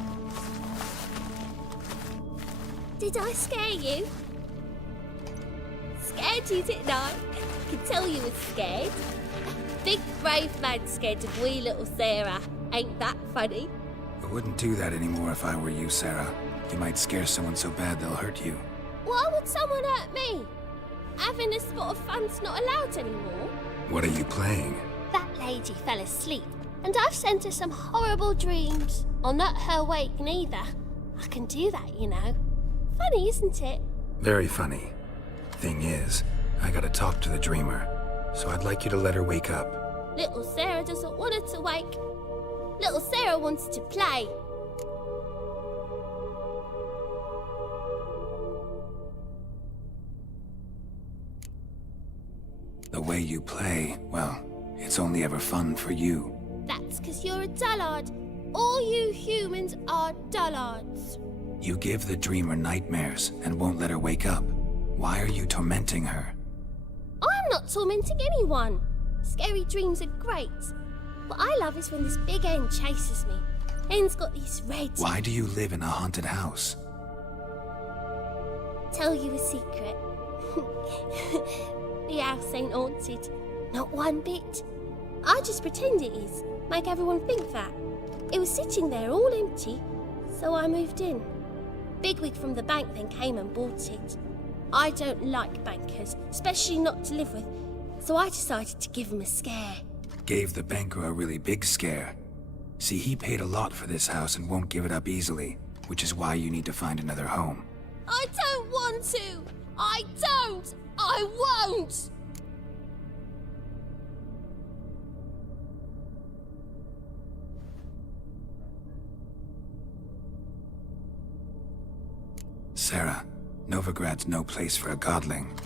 Did I scare you? Scared you, didn't I? I could tell you were scared. Big brave man scared of wee little Sarah. Ain't that funny? I wouldn't do that anymore if I were you, Sarah. You might scare someone so bad they'll hurt you. Why would someone hurt me? Having a spot of fun's not allowed anymore. What are you playing? That lady fell asleep, and I've sent her some horrible dreams. I'll not her wake neither. I can do that, you know. Funny, isn't it? Very funny. Thing is, I gotta talk to the dreamer, so I'd like you to let her wake up. Little Sarah doesn't want her to wake. Little Sarah wants to play. The way you play, well, it's only ever fun for you. That's 'cause you're a dullard. All you humans are dullards. You give the dreamer nightmares and won't let her wake up. Why are you tormenting her? I'm not tormenting anyone. Scary dreams are great. What I love is when this big hen chases me. Hen's got these red... Why do you live in a haunted house? Tell you a secret. The house ain't haunted. Not one bit. I just pretend it is. Make everyone think that. It was sitting there all empty, so I moved in. Bigwig from the bank then came and bought it. I don't like bankers, especially not to live with, so I decided to give them a scare. gave the banker a really big scare. See, he paid a lot for this house and won't give it up easily, which is why you need to find another home. I don't want to! I don't! I won't! Sarah, Novigrad's no place for a godling.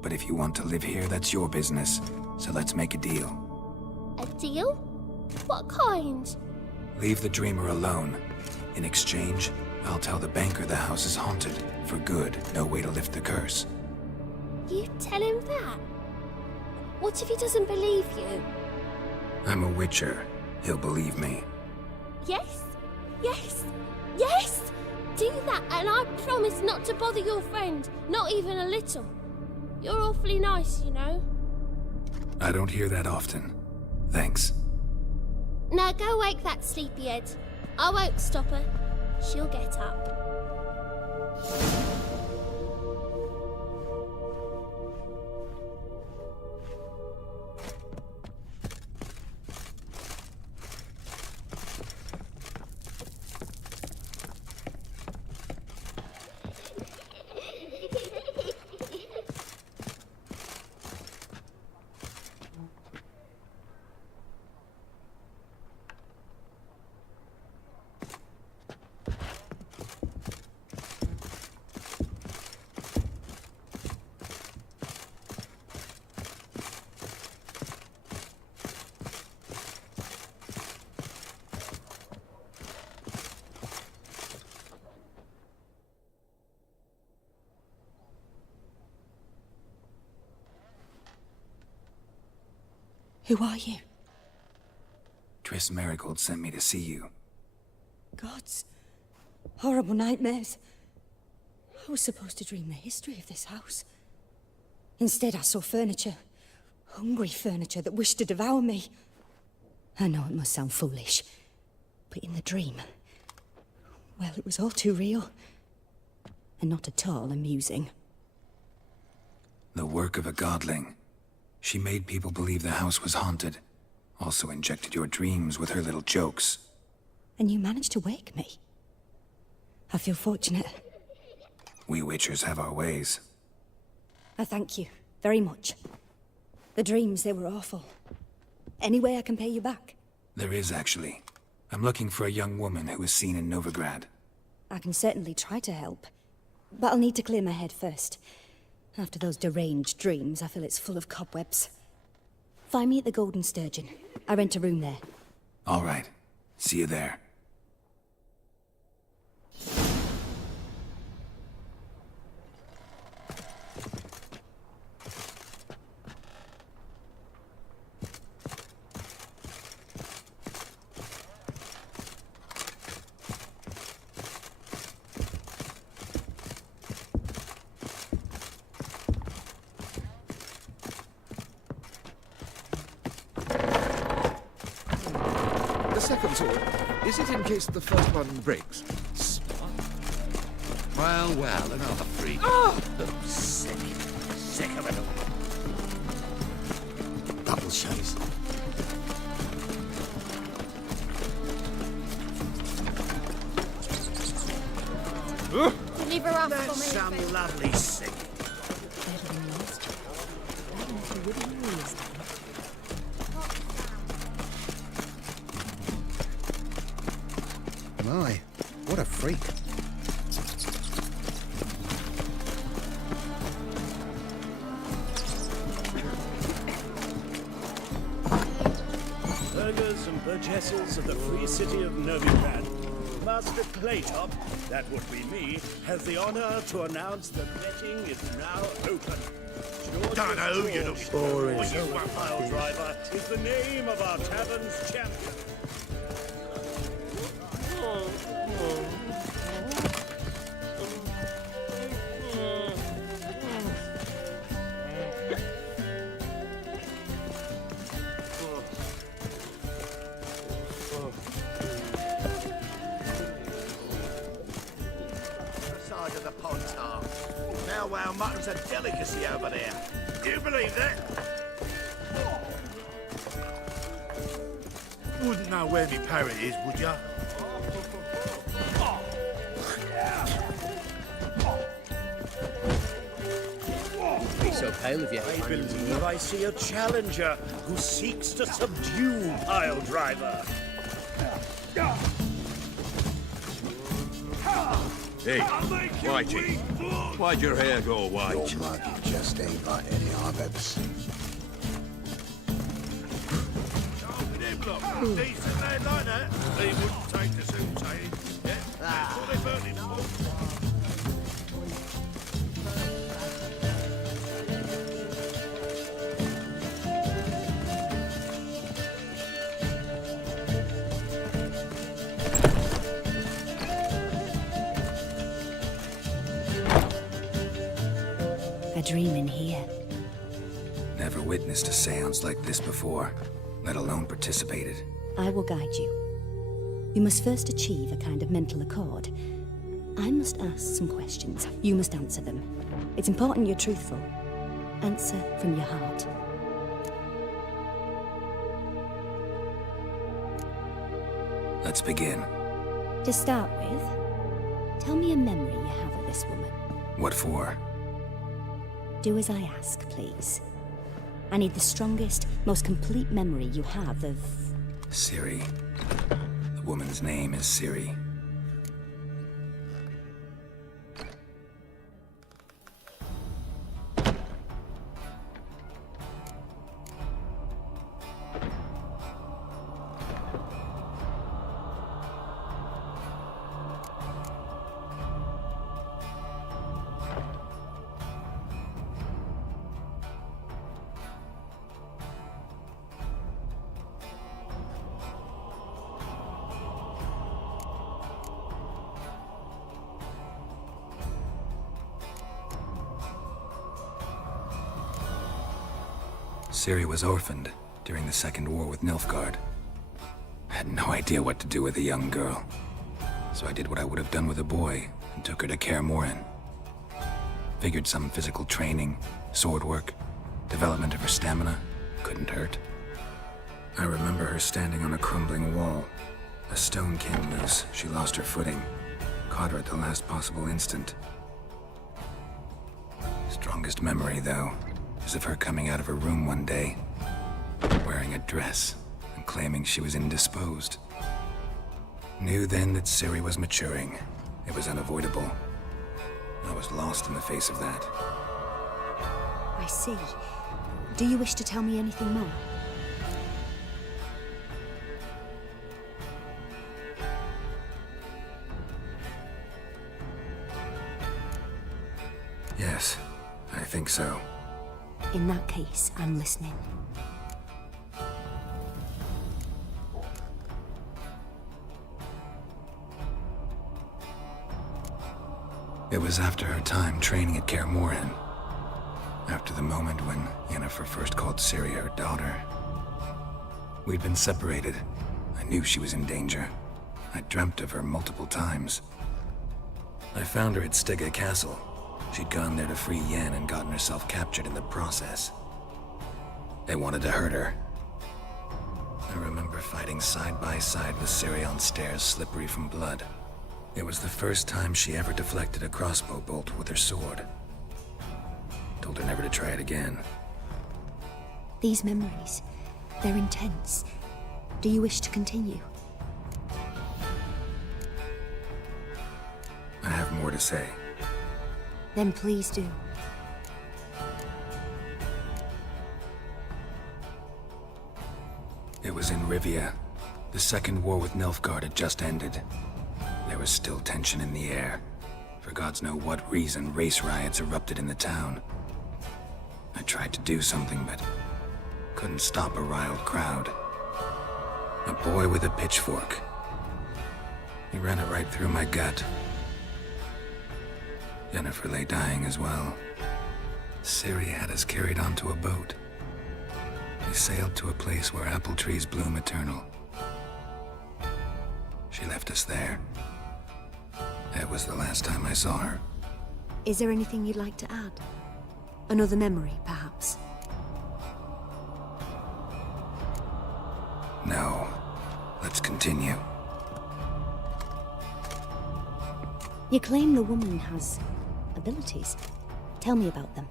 But if you want to live here, that's your business. So let's make a deal. A deal? What kind? Leave the dreamer alone. In exchange, I'll tell the banker the house is haunted. For good, no way to lift the curse. You tell him that? What if he doesn't believe you? I'm a witcher. He'll believe me. Yes? Yes? Yes! Do that and I promise not to bother your friend. Not even a little. You're awfully nice, you know. I don't hear that often. Thanks. Now go wake that sleepyhead. I won't stop her. She'll get up. Who are you? Triss Merigold sent me to see you. Gods. Horrible nightmares. I was supposed to dream the history of this house. Instead, I saw furniture. Hungry furniture that wished to devour me. I know it must sound foolish, but in the dream, well, it was all too real. And not at all amusing. The work of a godling. She made people believe the house was haunted. Also injected your dreams with her little jokes. And you managed to wake me. I feel fortunate. We witchers have our ways. I thank you very much. The dreams, they were awful. Any way I can pay you back? There is, actually. I'm looking for a young woman who was seen in Novigrad. I can certainly try to help. But I'll need to clear my head first. After those deranged dreams, I feel it's full of cobwebs. Find me at the Golden Sturgeon. I rent a room there. All right. See you there. Second sword. Is it in case the first one breaks? Well, another freak. Oh! Sick. Sick of it all. Double chase. Deliver up That's for me. some lovely sick. My, what a freak. Burghers and burgesses of the free city of Novigrad. Master Claytop, that would be me, has the honor to announce that betting is now open. Dunno, you look boring. You pile driver is the name of our tavern's champion. Side of the pond tar. Now wow mutton's a delicacy over there. Do you believe that? wouldn't know where me parrot is, would ya? Be so pale if you I believe I see a challenger who seeks to subdue Pile Driver. Hey, Whitey, why'd your hair go white? Your mug just ain't like any I've ever seen. Decent lad like that, he wouldn't take the soothsaying. Yeah, that's what they burnt him for. A dream in here. Never witnessed a seance like this before, let alone participated. I will guide you. You must first achieve a kind of mental accord. I must ask some questions. You must answer them. It's important you're truthful. Answer from your heart. Let's begin. To start with, tell me a memory you have of this woman. What for? Do as I ask, please. I need the strongest, most complete memory you have of... Ciri. The woman's name is Ciri. Ciri was orphaned during the Second War with Nilfgaard. I had no idea what to do with a young girl, so I did what I would have done with a boy and took her to Kaer Morhen. Figured some physical training, sword work, development of her stamina couldn't hurt. I remember her standing on a crumbling wall. A stone came loose, she lost her footing, caught her at the last possible instant. Strongest memory, though, is of her coming out of her room one day, wearing a dress and claiming she was indisposed. Knew then that Ciri was maturing. It was unavoidable. I was lost in the face of that. I see. Do you wish to tell me anything more? Yes, I think so. In that case, I'm listening. It was after her time training at Kaer Morhen. After the moment when Yennefer first called Ciri her daughter. We'd been separated. I knew she was in danger. I dreamt of her multiple times. I found her at Stygga Castle. She'd gone there to free Yen and gotten herself captured in the process. They wanted to hurt her. I remember fighting side by side with Ciri on stairs slippery from blood. It was the first time she ever deflected a crossbow bolt with her sword. Told her never to try it again. These memories, they're intense. Do you wish to continue? I have more to say. Then please do. It was in Rivia. The Second War with Nilfgaard had just ended. There was still tension in the air. For gods know what reason, race riots erupted in the town. I tried to do something, but couldn't stop a riled crowd. A boy with a pitchfork. He ran it right through my gut. Yennefer lay dying as well. Ciri had us carried onto a boat. We sailed to a place where apple trees bloom eternal. She left us there. That was the last time I saw her. Is there anything you'd like to add? Another memory, perhaps? No. Continue. You claim the woman has abilities. Tell me about them.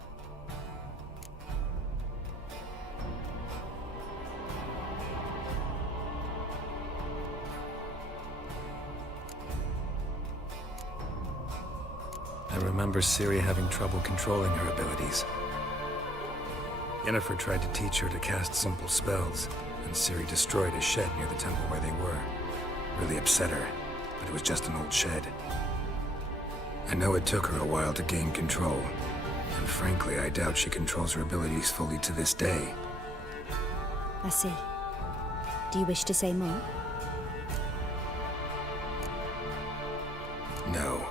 I remember Ciri having trouble controlling her abilities. Yennefer tried to teach her to cast simple spells, and Ciri destroyed a shed near the temple where they were. Really upset her, but it was just an old shed. I know it took her a while to gain control, and frankly, I doubt she controls her abilities fully to this day. I see. Do you wish to say more? No.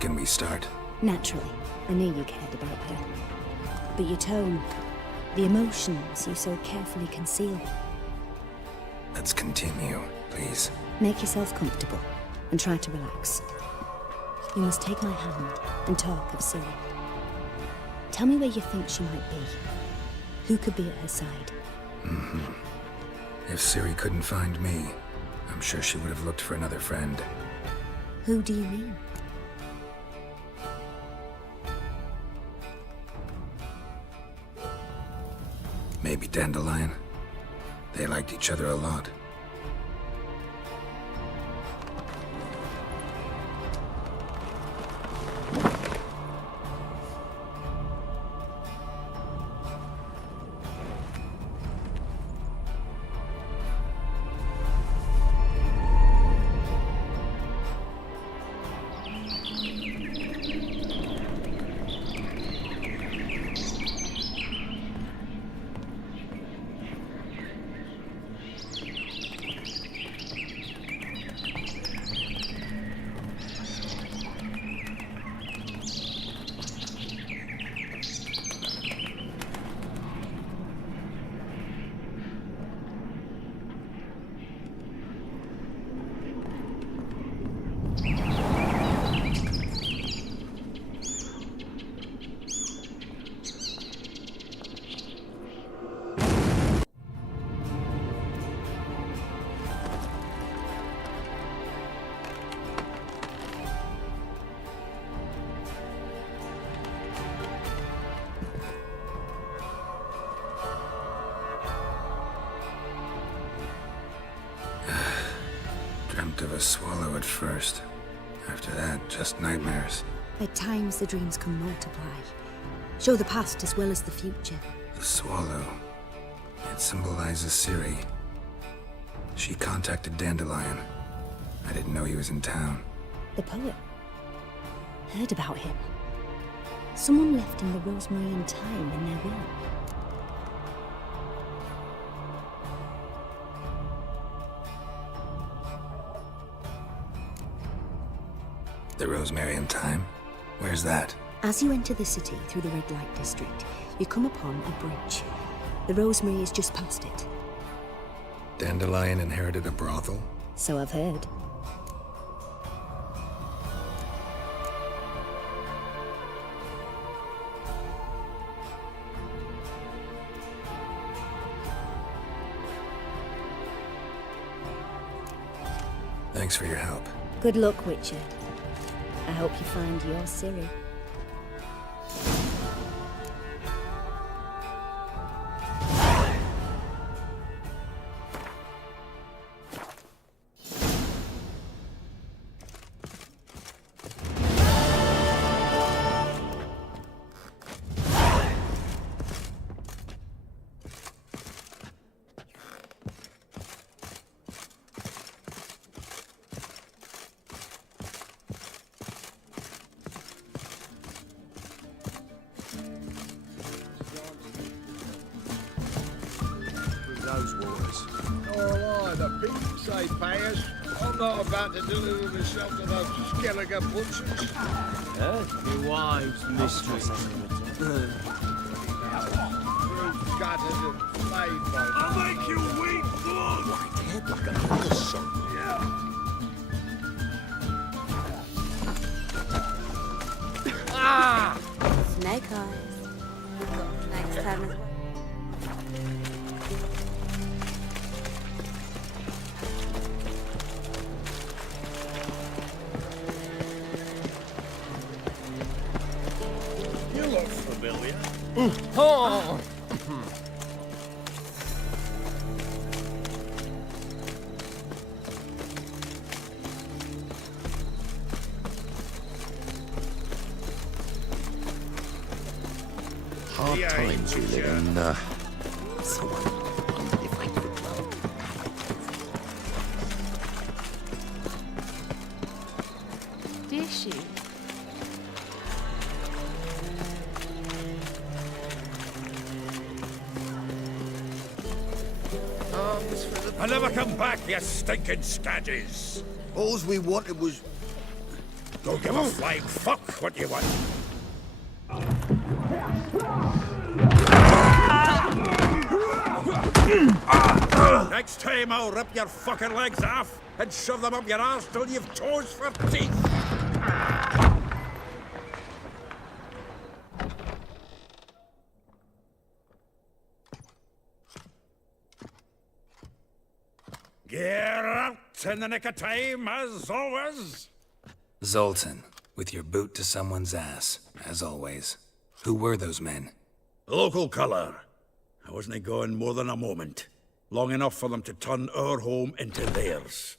Can we start? Naturally. I knew you cared about her. But your tone, the emotions you so carefully conceal. Let's continue, please. Make yourself comfortable and try to relax. You must take my hand and talk of Ciri. Tell me where you think she might be. Who could be at her side? If Ciri couldn't find me, I'm sure she would have looked for another friend. Who do you mean? Maybe Dandelion. They liked each other a lot. Dreamt of a swallow at first. After that, just nightmares. At times, the dreams can multiply. Show the past as well as the future. The swallow. It symbolizes Ciri. She contacted Dandelion. I didn't know he was in town. The poet. Heard about him. Someone left him the rosemary and thyme in their will. The rosemary and thyme? Where's that? As you enter the city through the red light district, you come upon a bridge. The rosemary is just past it. Dandelion inherited a brothel? So I've heard. Thanks for your help. Good luck, Witcher. I hope you find your Ciri. Those waters. All right, the people say payers. I'm not about to deliver myself to those skeleton butchers. Your wife's mistress. Gutted and flayed by I'll make you weep, blood! White head like a mother's Ah! Snake eyes. Next time as well. Oh. Hard times we live in. Someone wondered if I could love. Did she? I'll never come back, you stinking scadges. All we wanted was... Don't give a flying fuck what you want. Next time I'll rip your fucking legs off and shove them up your arse till you've toes for teeth. Get out in the nick of time, as always. Zoltan, with your boot to someone's ass, as always. Who were those men? Local colour. I wasn't going more than a moment. Long enough for them to turn our home into theirs.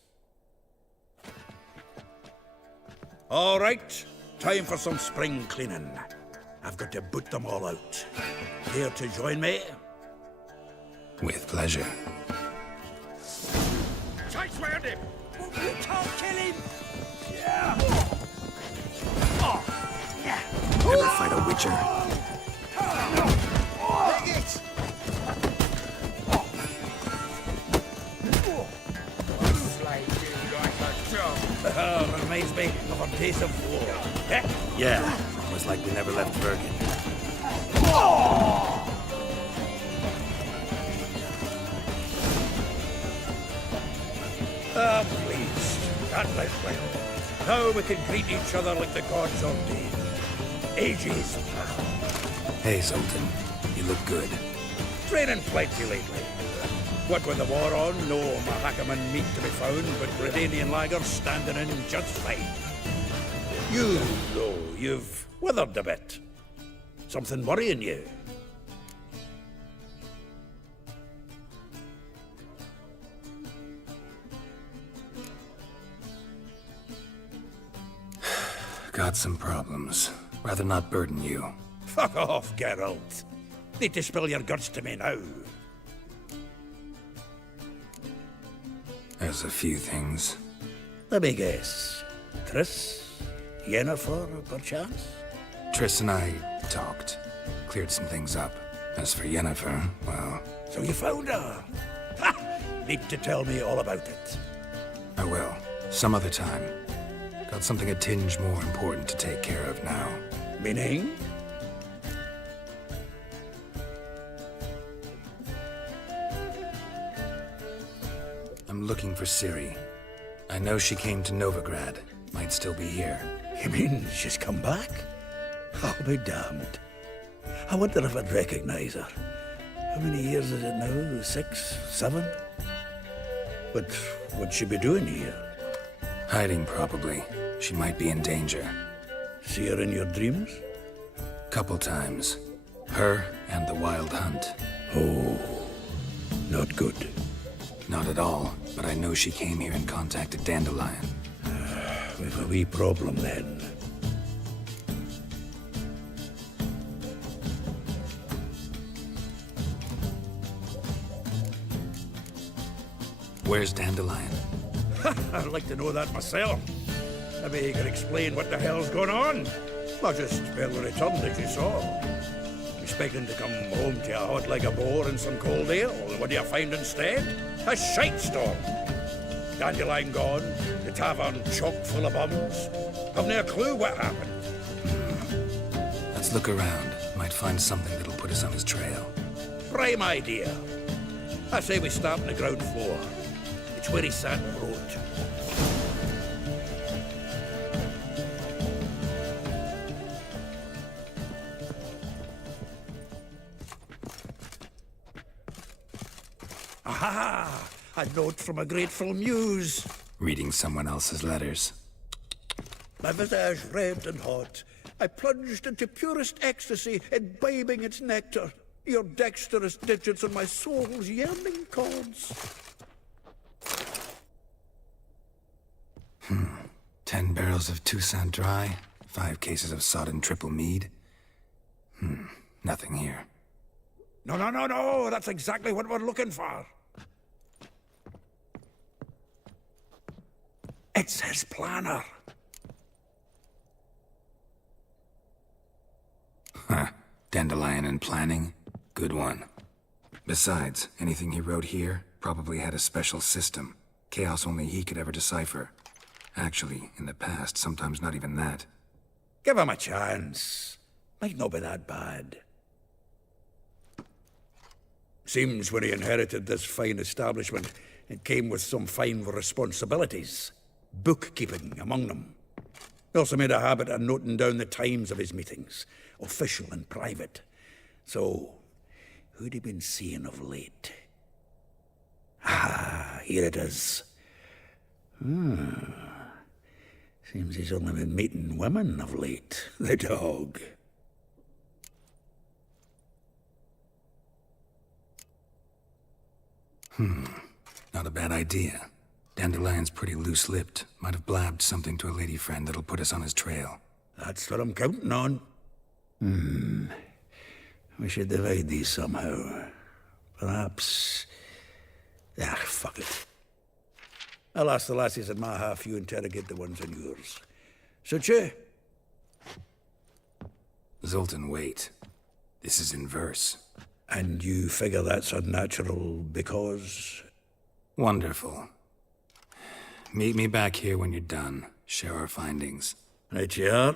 All right, time for some spring cleaning. I've got to boot them all out. Care to join me? With pleasure. Sideswind him! You can't kill him! Yeah! Ever fight a witcher? Take it! Reminds me of a piece of war. Yeah, almost like we never left Bergen. I'm pleased. That went well. Now we can greet each other like the gods ordained. Ages past. Hey, Zoltan. You look good. Training plenty lately. What with the war on, no Mahakaman meat to be found, but Redanian lagers standing in just fine. You, though, you've withered a bit. Something worrying you? Got some problems. Rather not burden you. Fuck off, Geralt. Need to spill your guts to me now. There's a few things. Let me guess. Triss? Yennefer, perchance? Triss and I talked. Cleared some things up. As for Yennefer, well... So you found her? Ha! Need to tell me all about it. I will. Some other time. Got something a tinge more important to take care of now. Meaning? I'm looking for Ciri. I know she came to Novigrad. Might still be here. You mean she's come back? I'll be damned. I wonder if I'd recognize her. How many years is it now? 6, 7? But what'd she be doing here? Hiding, probably. She might be in danger. See her in your dreams? Couple times. Her and the Wild Hunt. Oh, not good. Not at all, but I know she came here and contacted Dandelion. We've a wee problem then. Where's Dandelion? I'd like to know that myself. Maybe you can explain what the hell's going on. Or just barely returned, as you saw. Expecting to come home to a hot like a boar and some cold ale. What do you find instead? A shite storm. Dandelion gone, the tavern chock full of bums. I've no clue what happened. Let's look around. Might find something that'll put us on his trail. Prime idea. I say we start on the ground floor. It's where he sat and wrote. Aha! A note from a grateful muse. Reading someone else's letters. My visage red and hot, I plunged into purest ecstasy, imbibing its nectar. Your dexterous digits on my soul's yearning chords. 10 barrels of Toussaint Dry, 5 cases of sodden triple mead. Nothing here. No, that's exactly what we're looking for. It's his planner. Dandelion and planning? Good one. Besides, anything he wrote here probably had a special system. Chaos only he could ever decipher. Actually, in the past, sometimes not even that. Give him a chance. Might not be that bad. Seems when he inherited this fine establishment, it came with some fine responsibilities. Bookkeeping among them. He also made a habit of noting down the times of his meetings, official and private. So, who'd he been seeing of late? Ah, here it is. Seems he's only been meeting women of late, the dog. Not a bad idea. Dandelion's pretty loose-lipped. Might have blabbed something to a lady friend that'll put us on his trail. That's what I'm counting on. We should divide these somehow. Perhaps... fuck it. I'll ask the lassies in my half, you interrogate the ones in yours. Suit you? Zoltan, wait. This is in verse. And you figure that's unnatural because... Wonderful. Meet me back here when you're done. Share our findings. Right you are.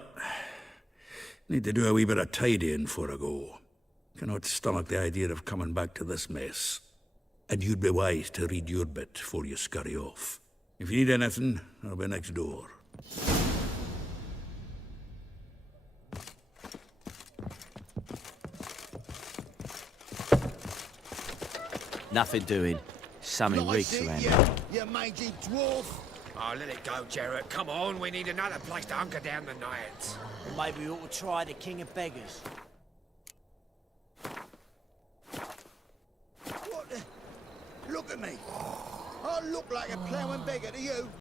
Need to do a wee bit of tidying before I go. Cannot stomach the idea of coming back to this mess. And you'd be wise to read your bit before you scurry off. If you need anything, I'll be next door. Nothing doing. Something reeks around here. You mangy dwarf. Oh, let it go, Jarrett. Come on, we need another place to hunker down the night. Maybe we ought to try the King of Beggars. What the... Look at me. I look like a ploughing beggar to you.